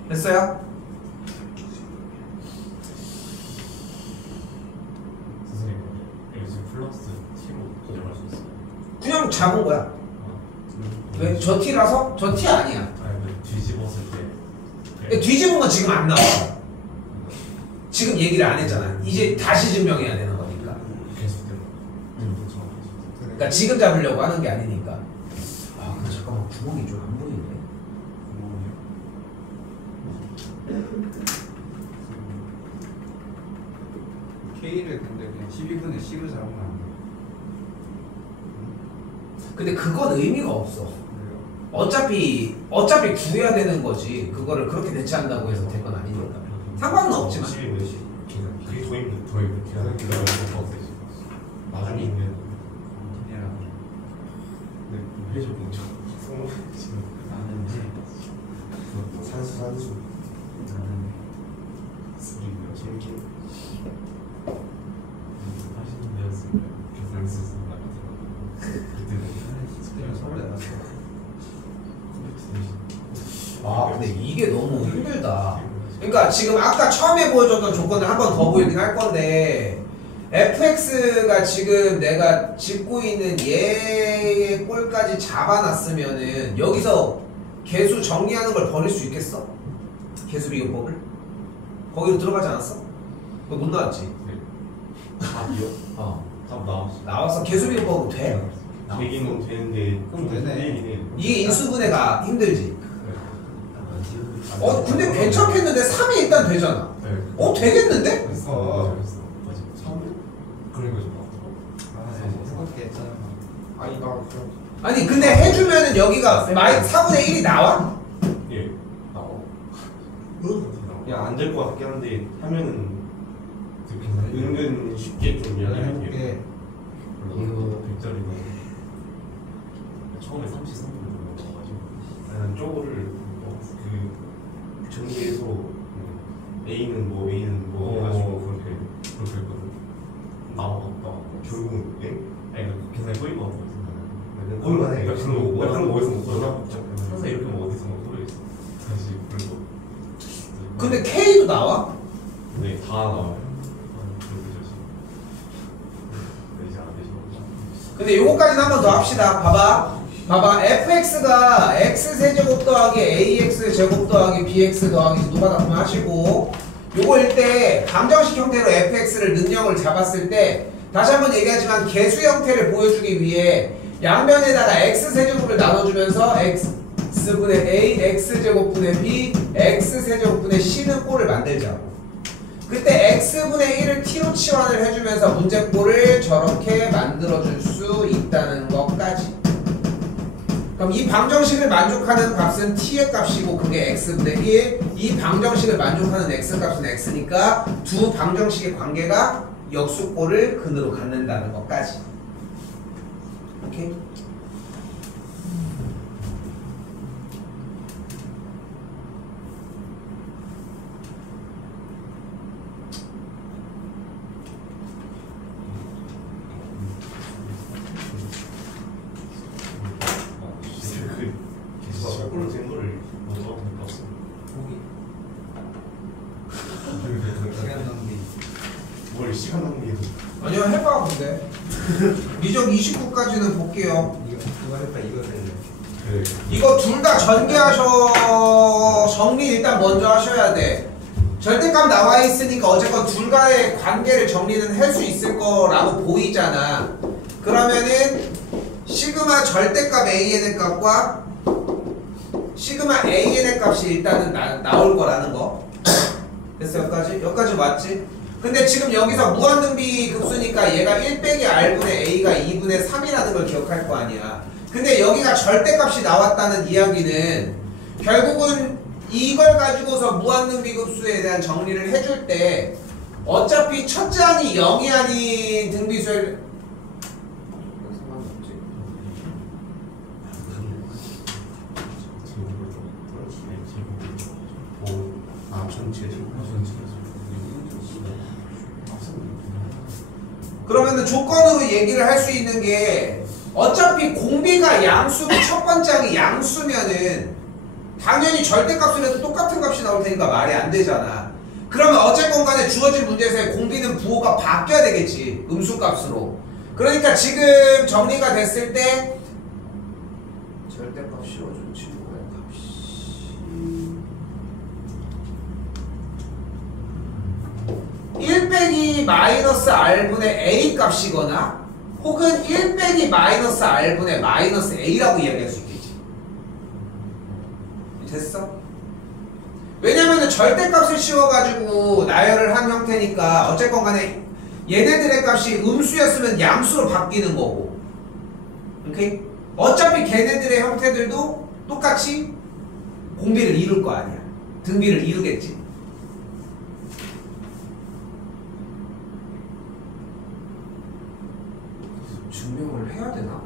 됐어요? 그냥 잡은 거야. 왜? 저 t라서? 저 t 아니야. 아니 뒤집었을 때 뒤집은 건 지금 안 나와. 지금 얘기를 안 했잖아. 이제 다시 증명해야 되는 거니까. 계속 되는 그러니까 지금 잡으려고 하는 게 아니니까. 아, 근데 잠깐만 구멍이 좀 안 보이네. K를 근데 그냥 12분의 C로 잡으면 안 돼. 근데 그건 의미가 없어. 그래요? 어차피 구해야 되는 거지. 그거를 그렇게 대체한다고 해서 될 건 아니니까. 상관은 없지만. 12 몇이 그게 더 힘든 더 힘든 계산기가 더 세지. 나중에 있는 그냥 회전 공정 지금 나는 산수 나는 소리가 재밌게 하시는 데였으면 계산 쓰는 거 그때는 그냥 서울에 갔어. 아, 근데 이게 너무 힘들다. 그러니까 지금 아까 처음에 보여줬던 조건을 한 번 더 보이긴 할 건데 fx가 지금 내가 짚고 있는 얘의 꼴까지 잡아놨으면은 여기서 개수 정리하는 걸 버릴 수 있겠어? 개수 비교법을? 거기로 들어가지 않았어? 그거 못 나왔지? 답이요? 어, 답 나왔어. 나왔어. 개수 비교법은 돼? 되기는 되는데 그럼 되네. 이게 인수분해가 힘들지? 근데 괜찮겠는데? 3이 일단 되잖아. 되겠는데? 그래서 맞아. 그런 거죠. 해볼게 했잖아. 아니 나 그냥 아니 근데 해주면은 여기가 4분의 1이 나와? 예. 나와. 그냥 안 될 것 같긴 한데 하면은 은근 쉽게 좀 이해할게요. 해볼게. 이거 100짜리가 처음에 33분을 넘어가가지고 나는 저거를 그 정리해서 A는 뭐 해가지고 그렇게 했거든. 나왔다. 결국은 아니 계산이 꼬인 것 같아. 꼬인만 해. 그런 거 어디서 못 보나? 항상 이렇게 하면 어디서 못 보겠어. 다시 그래서 근데 K도 나와? 네, 다 나와요. 이제 안 되죠. 근데 요거까지는 한 번 더 합시다. 봐봐 fx가 x세제곱 더하기 ax제곱 더하기 bx 더하기 노가다 하시고 요거일 때 방정식 형태로 fx를 능력을 잡았을 때 다시 한번 얘기하지만 개수 형태를 보여주기 위해 양면에다가 x세제곱을 나눠주면서 x분의 a, x제곱분의 b, x세제곱분의 c는 꼴을 만들자고. 그때 x분의 1을 t로 치환을 해주면서 문제꼴을 저렇게 만들어줄 수 있다는 것까지. 그럼 이 방정식을 만족하는 값은 t의 값이고 그게 x분의 1, 이 방정식을 만족하는 x값은 x니까 두 방정식의 관계가 역수꼴을 근으로 갖는다는 것까지. 오케이? 거꾸로 된 거를 못 봤어. 시간 낭비. 뭘 시간 낭비해서. 아니요, 해봐 근데 미적 29까지는 볼게요. 이거 했다 이거 했네. 그래. 이거 둘 다 정리 일단 먼저 하셔야 돼. 절대값 나와 있으니까 어쨌건 둘과의 관계를 정리는 할 수 있을 거라고 보이잖아. 그러면은 시그마 절대값 AN의 값과 시그마 AN의 값이 일단은 나올 거라는 거. 됐어? 여기까지 맞지? 근데 지금 여기서 무한등비 급수니까 얘가 1 빼기 R분의 A가 2분의 3이라는 걸 기억할 거 아니야. 근데 여기가 절대값이 나왔다는 이야기는 결국은 이걸 가지고서 무한등비 급수에 대한 정리를 해줄 때 어차피 첫째 항이 0이 아닌 등비수를 그러면은 조건으로 얘기를 할 수 있는 게 어차피 공비가 양수고 첫 번째 항이 양수면은 당연히 절대값을 해도 똑같은 값이 나올 테니까 말이 안 되잖아. 그러면 어쨌건 간에 주어진 문제에서의 공비는 부호가 바뀌어야 되겠지. 음수값으로. 그러니까 지금 정리가 됐을 때 절대값 씌워준 친구의 값이 1 빼기 마이너스 r분의 a 값이거나 혹은 1 빼기 마이너스 r분의 마이너스 a라고 이야기할 수 있겠지. 됐어? 왜냐면은 절대값을 씌워가지고 나열을 한 형태니까 어쨌건 간에 얘네들의 값이 음수였으면 양수로 바뀌는 거고, 오케이? 어차피 걔네들의 형태들도 똑같이 공비를 이룰 거 아니야. 등비를 이루겠지. 증명을 해야 되나?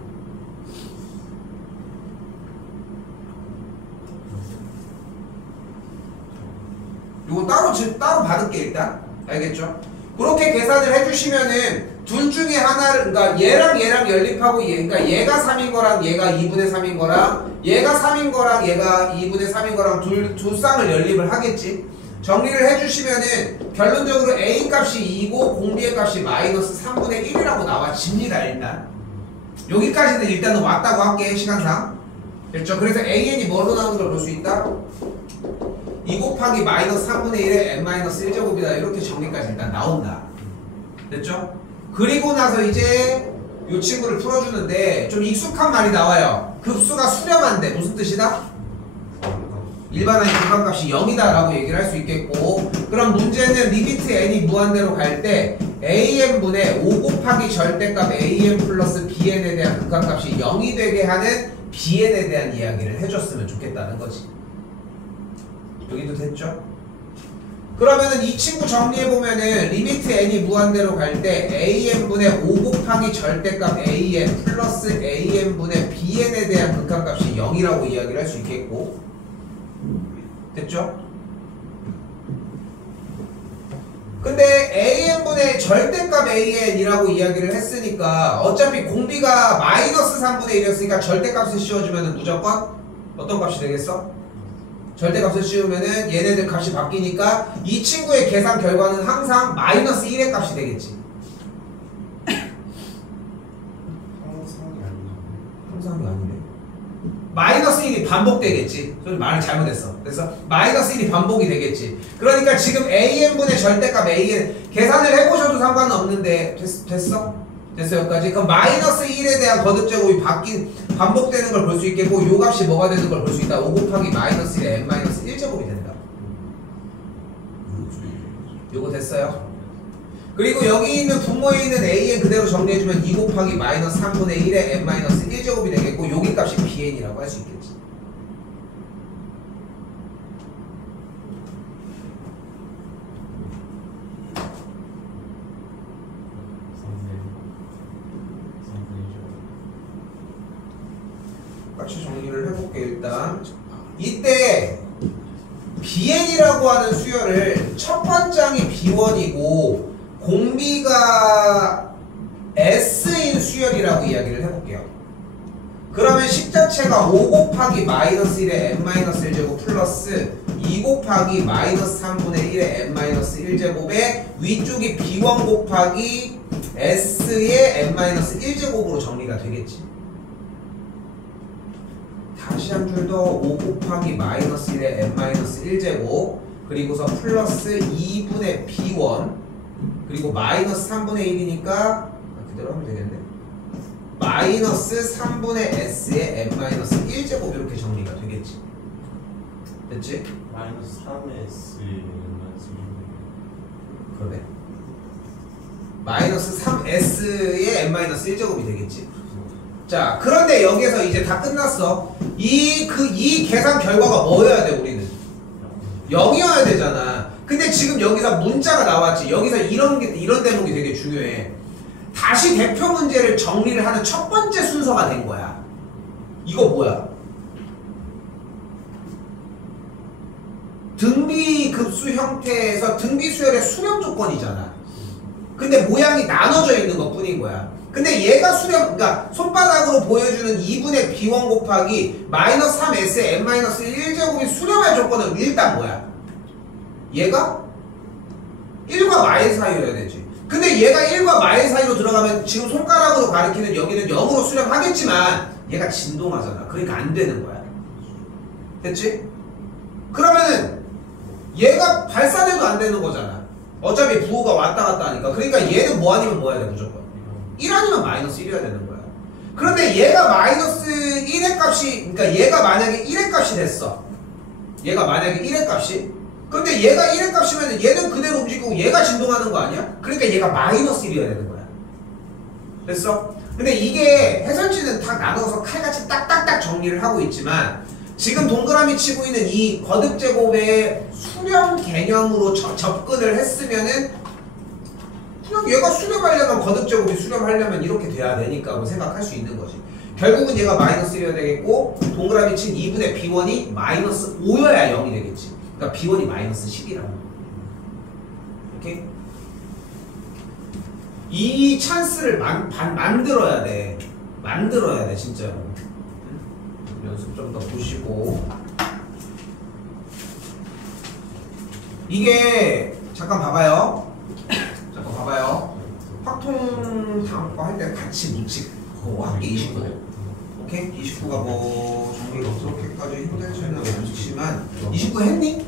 이거 따로 받을게 일단. 알겠죠? 그렇게 계산을 해주시면은 둘 중에 하나를, 그러니까 얘랑 연립하고 그러니까 얘가 3인 거랑 얘가 2분의 3인 거랑 얘가 3인 거랑 얘가 2분의 3인 거랑 두 쌍을 연립을 하겠지. 정리를 해주시면은 결론적으로 A 값이 2고 공비의 값이 마이너스 3분의 1이라고 나와집니다. 일단 여기까지는 일단은 왔다고 할게. 시간상 됐죠? 그래서 AN이 뭘로 나오는 걸 볼 수 있다? 2 곱하기 마이너스 3분의 1에 n-1제곱이다. 이렇게 정리까지 일단 나온다. 됐죠? 그리고 나서 이제 이 친구를 풀어주는데 좀 익숙한 말이 나와요. 급수가 수렴한데 무슨 뜻이다? 일반화의 중간값이 0이다 라고 얘기를 할 수 있겠고, 그럼 문제는 리미트 n이 무한대로 갈 때 an분의 5 곱하기 절대값 an 플러스 bn에 대한 극한값이 0이 되게 하는 bn에 대한 이야기를 해줬으면 좋겠다는 거지. 여기도 됐죠? 그러면은 이 친구 정리해보면은 리미트 n이 무한대로 갈 때 an분의 5 곱하기 절대값 an 플러스 an분의 bn에 대한 극한값이 0이라고 이야기를 할 수 있겠고, 됐죠? 근데 an분의 절대값 an이라고 이야기를 했으니까 어차피 공비가 마이너스 3분의 1이었으니까 절대값을 씌워주면은 무조건 어떤 값이 되겠어? 절대값을 씌우면은 얘네들 값이 바뀌니까 이 친구의 계산 결과는 항상 마이너스 1의 값이 되겠지. 항상이 아니네. 마이너스 1이 반복되겠지. 소리 말을 잘못했어. 그래서 마이너스 1이 반복이 되겠지. 그러니까 지금 an분의 절대값 an 계산을 해보셔도 상관은 없는데 됐어? 됐어 여기까지? 그럼 마이너스 1에 대한 거듭제곱이 반복되는 걸 볼 수 있겠고, 요 값이 뭐가 되는 걸 볼 수 있다. 5 곱하기 마이너스 1에 n-1제곱이 된다. 요거 됐어요? 그리고 여기 있는 분모에 있는 an 그대로 정리해주면 2 곱하기 마이너스 3분의 1에 n-1제곱이 되겠고, 여기 값이 bn이라고 할 수 있겠지. 같이 정리를 해볼게. 일단 이때 bn이라고 하는 수열을 첫 번장이 b1이고 공비가 s인 수열이라고 이야기를 해볼게요. 그러면 식자체가 5 곱하기 마이너스 1에 n-1제곱 플러스 2 곱하기 마이너스 3분의 1에 n-1제곱에 위쪽이 b1 곱하기 s의 n-1제곱으로 정리가 되겠지. 다시 한 줄 더 5 곱하기 마이너스 1에 n-1제곱 그리고서 플러스 2분의 b1 그리고 마이너스 3분의 1이니까 그대로 하면 되겠네. 마이너스 3분의 s의 n-1제곱 이렇게 정리가 되겠지. 됐지? 마이너스 3S의 그러네. 마이너스 3s의 n-1제곱이 되겠지. 자, 그런데 여기에서 이제 다 끝났어. 이 계산 결과가 뭐여야 돼, 우리는? 0이어야 되잖아. 근데 지금 여기서 문자가 나왔지. 여기서 이런 대목이 되게 중요해. 다시 대표 문제를 정리를 하는 첫 번째 순서가 된 거야. 이거 뭐야? 등비급수 형태에서 등비수열의 수렴 조건이잖아. 근데 모양이 나눠져 있는 것 뿐인 거야. 근데 얘가 수렴, 그러니까 손바닥으로 보여주는 2분의 b1 곱하기 마이너스 3s의 n-1제곱이 수렴할 조건은 일단 뭐야? 얘가 1과 마이 사이여야 되지. 근데 얘가 1과 마일 사이로 들어가면 지금 손가락으로 가리키는 여기는 0으로 수렴하겠지만 얘가 진동하잖아. 그러니까 안 되는 거야. 됐지? 그러면은 얘가 발산해도 안 되는 거잖아. 어차피 부호가 왔다 갔다 하니까. 그러니까 얘는 뭐 아니면 뭐 해야 돼 무조건. 1 아니면 마이너스 1이어야 되는 거야. 그런데 얘가 마이너스 1의 값이, 그러니까 얘가 만약에 1의 값이 됐어. 얘가 만약에 1의 값이. 근데 얘가 1의 값이면 얘는 그대로 움직이고 얘가 진동하는 거 아니야? 그러니까 얘가 마이너스 1이어야 되는 거야. 됐어? 근데 이게 해설지는 다 나눠서 칼같이 딱딱딱 정리를 하고 있지만 지금 동그라미 치고 있는 이 거듭제곱의 수렴 개념으로 접근을 했으면은 그냥 얘가 수렴하려면 거듭제곱이 수렴하려면 이렇게 돼야 되니까 생각할 수 있는 거지. 결국은 얘가 마이너스 1이어야 되겠고 동그라미 친 2분의 B1이 마이너스 5여야 0이 되겠지. 그러니까 B1이 마이너스 10이라고. 오케이? 이 찬스를 만들어야 돼. 만들어야 돼 진짜로. 연습 좀 더 보시고. 이게 잠깐 봐봐요. 잠깐 봐봐요. 확통 다음 거 할 때 같이 묻히고 학기 29. 오케이? 29가 뭐 정리가 그렇게까지 힘들지는 않지만 29 했니?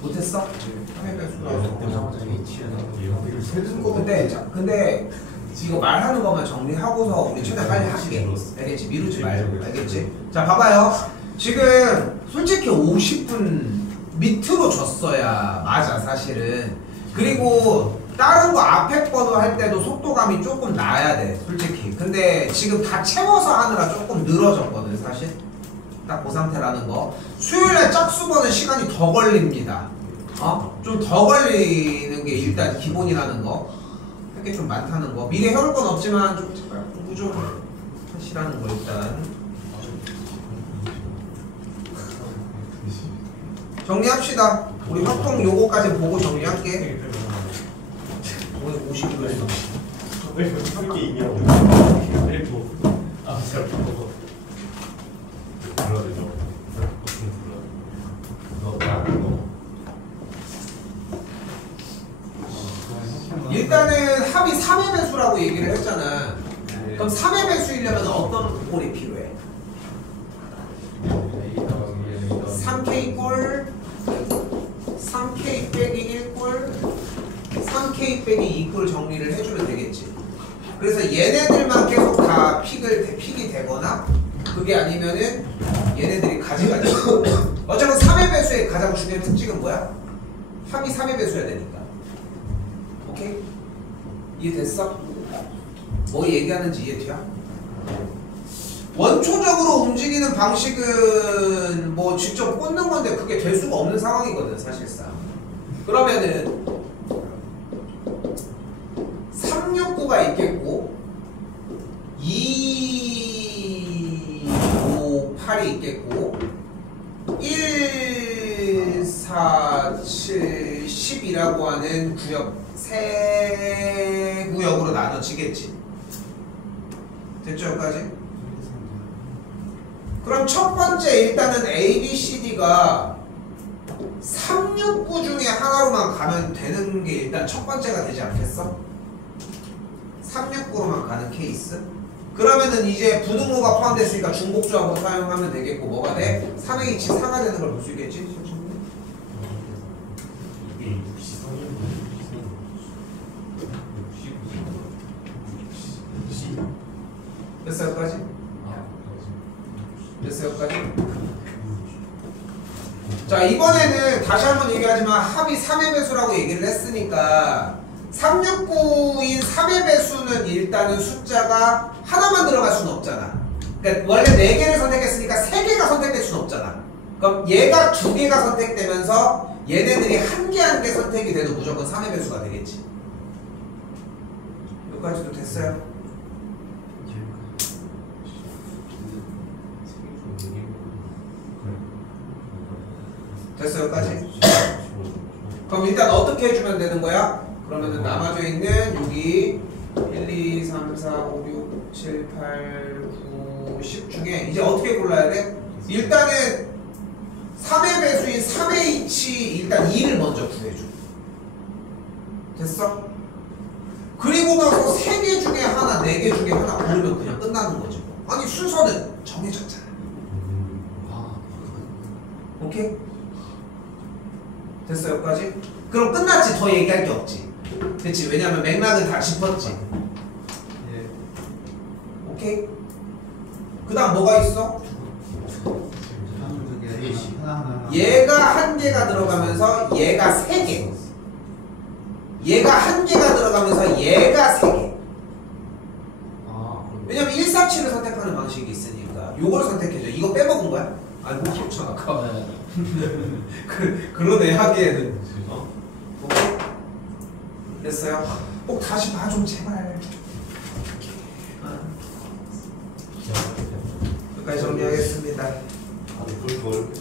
못했어? 3회 배수가 근데 이거 말하는 것만 정리하고서 우리 최대한 빨리 하시게. 알겠지? 미루지 말고. 알겠지? 자 봐봐요. 지금 솔직히 50분 밑으로 줬어야 맞아 사실은. 그리고 다른 거 앞에 번호 할 때도 속도감이 조금 나야 돼 솔직히. 근데 지금 다 채워서 하느라 조금 늘어졌거든 사실. 딱 그 상태라는 거. 수요일날 짝수번은 시간이 더 걸립니다. 좀 더 걸리는 게 일단 기본이라는 거. 할 게 좀 많다는 거. 미래 해올 건 없지만 좀 제발 공부 좀 하시라는 거 일단. 정리합시다. 우리 확통 요거까지 보고 정리할게. 오늘 50분 했어. 왜 그렇게 있냐고. 그리고 제가 불러서 불러야 되죠. 일단은 합이 3의 배수라고 얘기를 했잖아. 그럼 3의 배수이려면 어떤 꼴이 필요해? 3K 꼴, 3K 빼기 1꼴, 3K 빼기 2꼴 정리를 해주면 되겠지. 그래서 얘네들만 계속 다 픽이 되거나 그게 아니면은 얘네들이 가지가 되고. 어차피 3의 배수의 가장 중요한 특징은 뭐야? 합이 3의 배수여야 되니까. 오케이? 이해됐어? 뭐 얘기하는지 이해돼요? 원초적으로 움직이는 방식은 뭐 직접 꽂는 건데 그게 될 수가 없는 상황이거든 사실상. 그러면은 369가 있겠고 258이 있겠고 1, 4, 7, 10이라고 하는 구역 세 구역으로 나눠지겠지. 됐죠 여기까지? 그럼 첫 번째 일단은 A, B, C, D가 369 중에 하나로만 가면 되는 게 일단 첫 번째가 되지 않겠어? 369로만 가는 케이스? 그러면은 이제 부등호가 포함됐으니까 중복조합으로 사용하면 되겠고 뭐가 돼? 3H 4가 되는 걸 볼 수 있겠지? 이게 64년도 됐어 여기까지? 됐어 여기까지? 자 이번에는 다시 한번 얘기하지만 합이 3의 배수라고 얘기를 했으니까 369인 3의 배수는 일단은 숫자가 하나만 들어갈 수는 없잖아. 그러니까 원래 4개를 선택했으니까 3개가 선택될 수는 없잖아. 그럼 얘가 2개가 선택되면서 얘네들이 한 개 한 개 선택이 돼도 무조건 3의 배수가 되겠지. 여기까지도 됐어요? 됐어 여기까지? 그럼 일단 어떻게 해주면 되는 거야? 그러면은 남아져 있는 여기 1, 2, 3, 4, 5, 6, 7, 8, 9, 10 중에 이제 어떻게 골라야 돼? 일단은 3의 배수인 3H 일단 2를 먼저 구해줘. 됐어? 그리고 나서 3개 중에 하나, 4개 중에 하나 고르면 그냥 끝나는 거지. 아니 순서는 정해졌잖아. 오케이? 됐어 여기까지? 그럼 끝났지. 더 얘기할 게 없지. 그치? 왜냐면 맥락은 다 짚었지. 예. 오케이? 그 다음 뭐가 있어? 하나. 얘가 1개가 들어가면서 얘가 3개. 얘가 1개가 들어가면서 얘가 3개. 왜냐면 137을 선택하는 방식이 있으니까 요걸 선택해줘. 이거 빼먹은 거야? 아니 뭐 그렇잖아 아까. 그러네 하기에는. 오케이? 됐어요? 꼭 다시 봐 좀 제발. 여기까지 정리하겠습니다. 아니 그걸 더 어렵게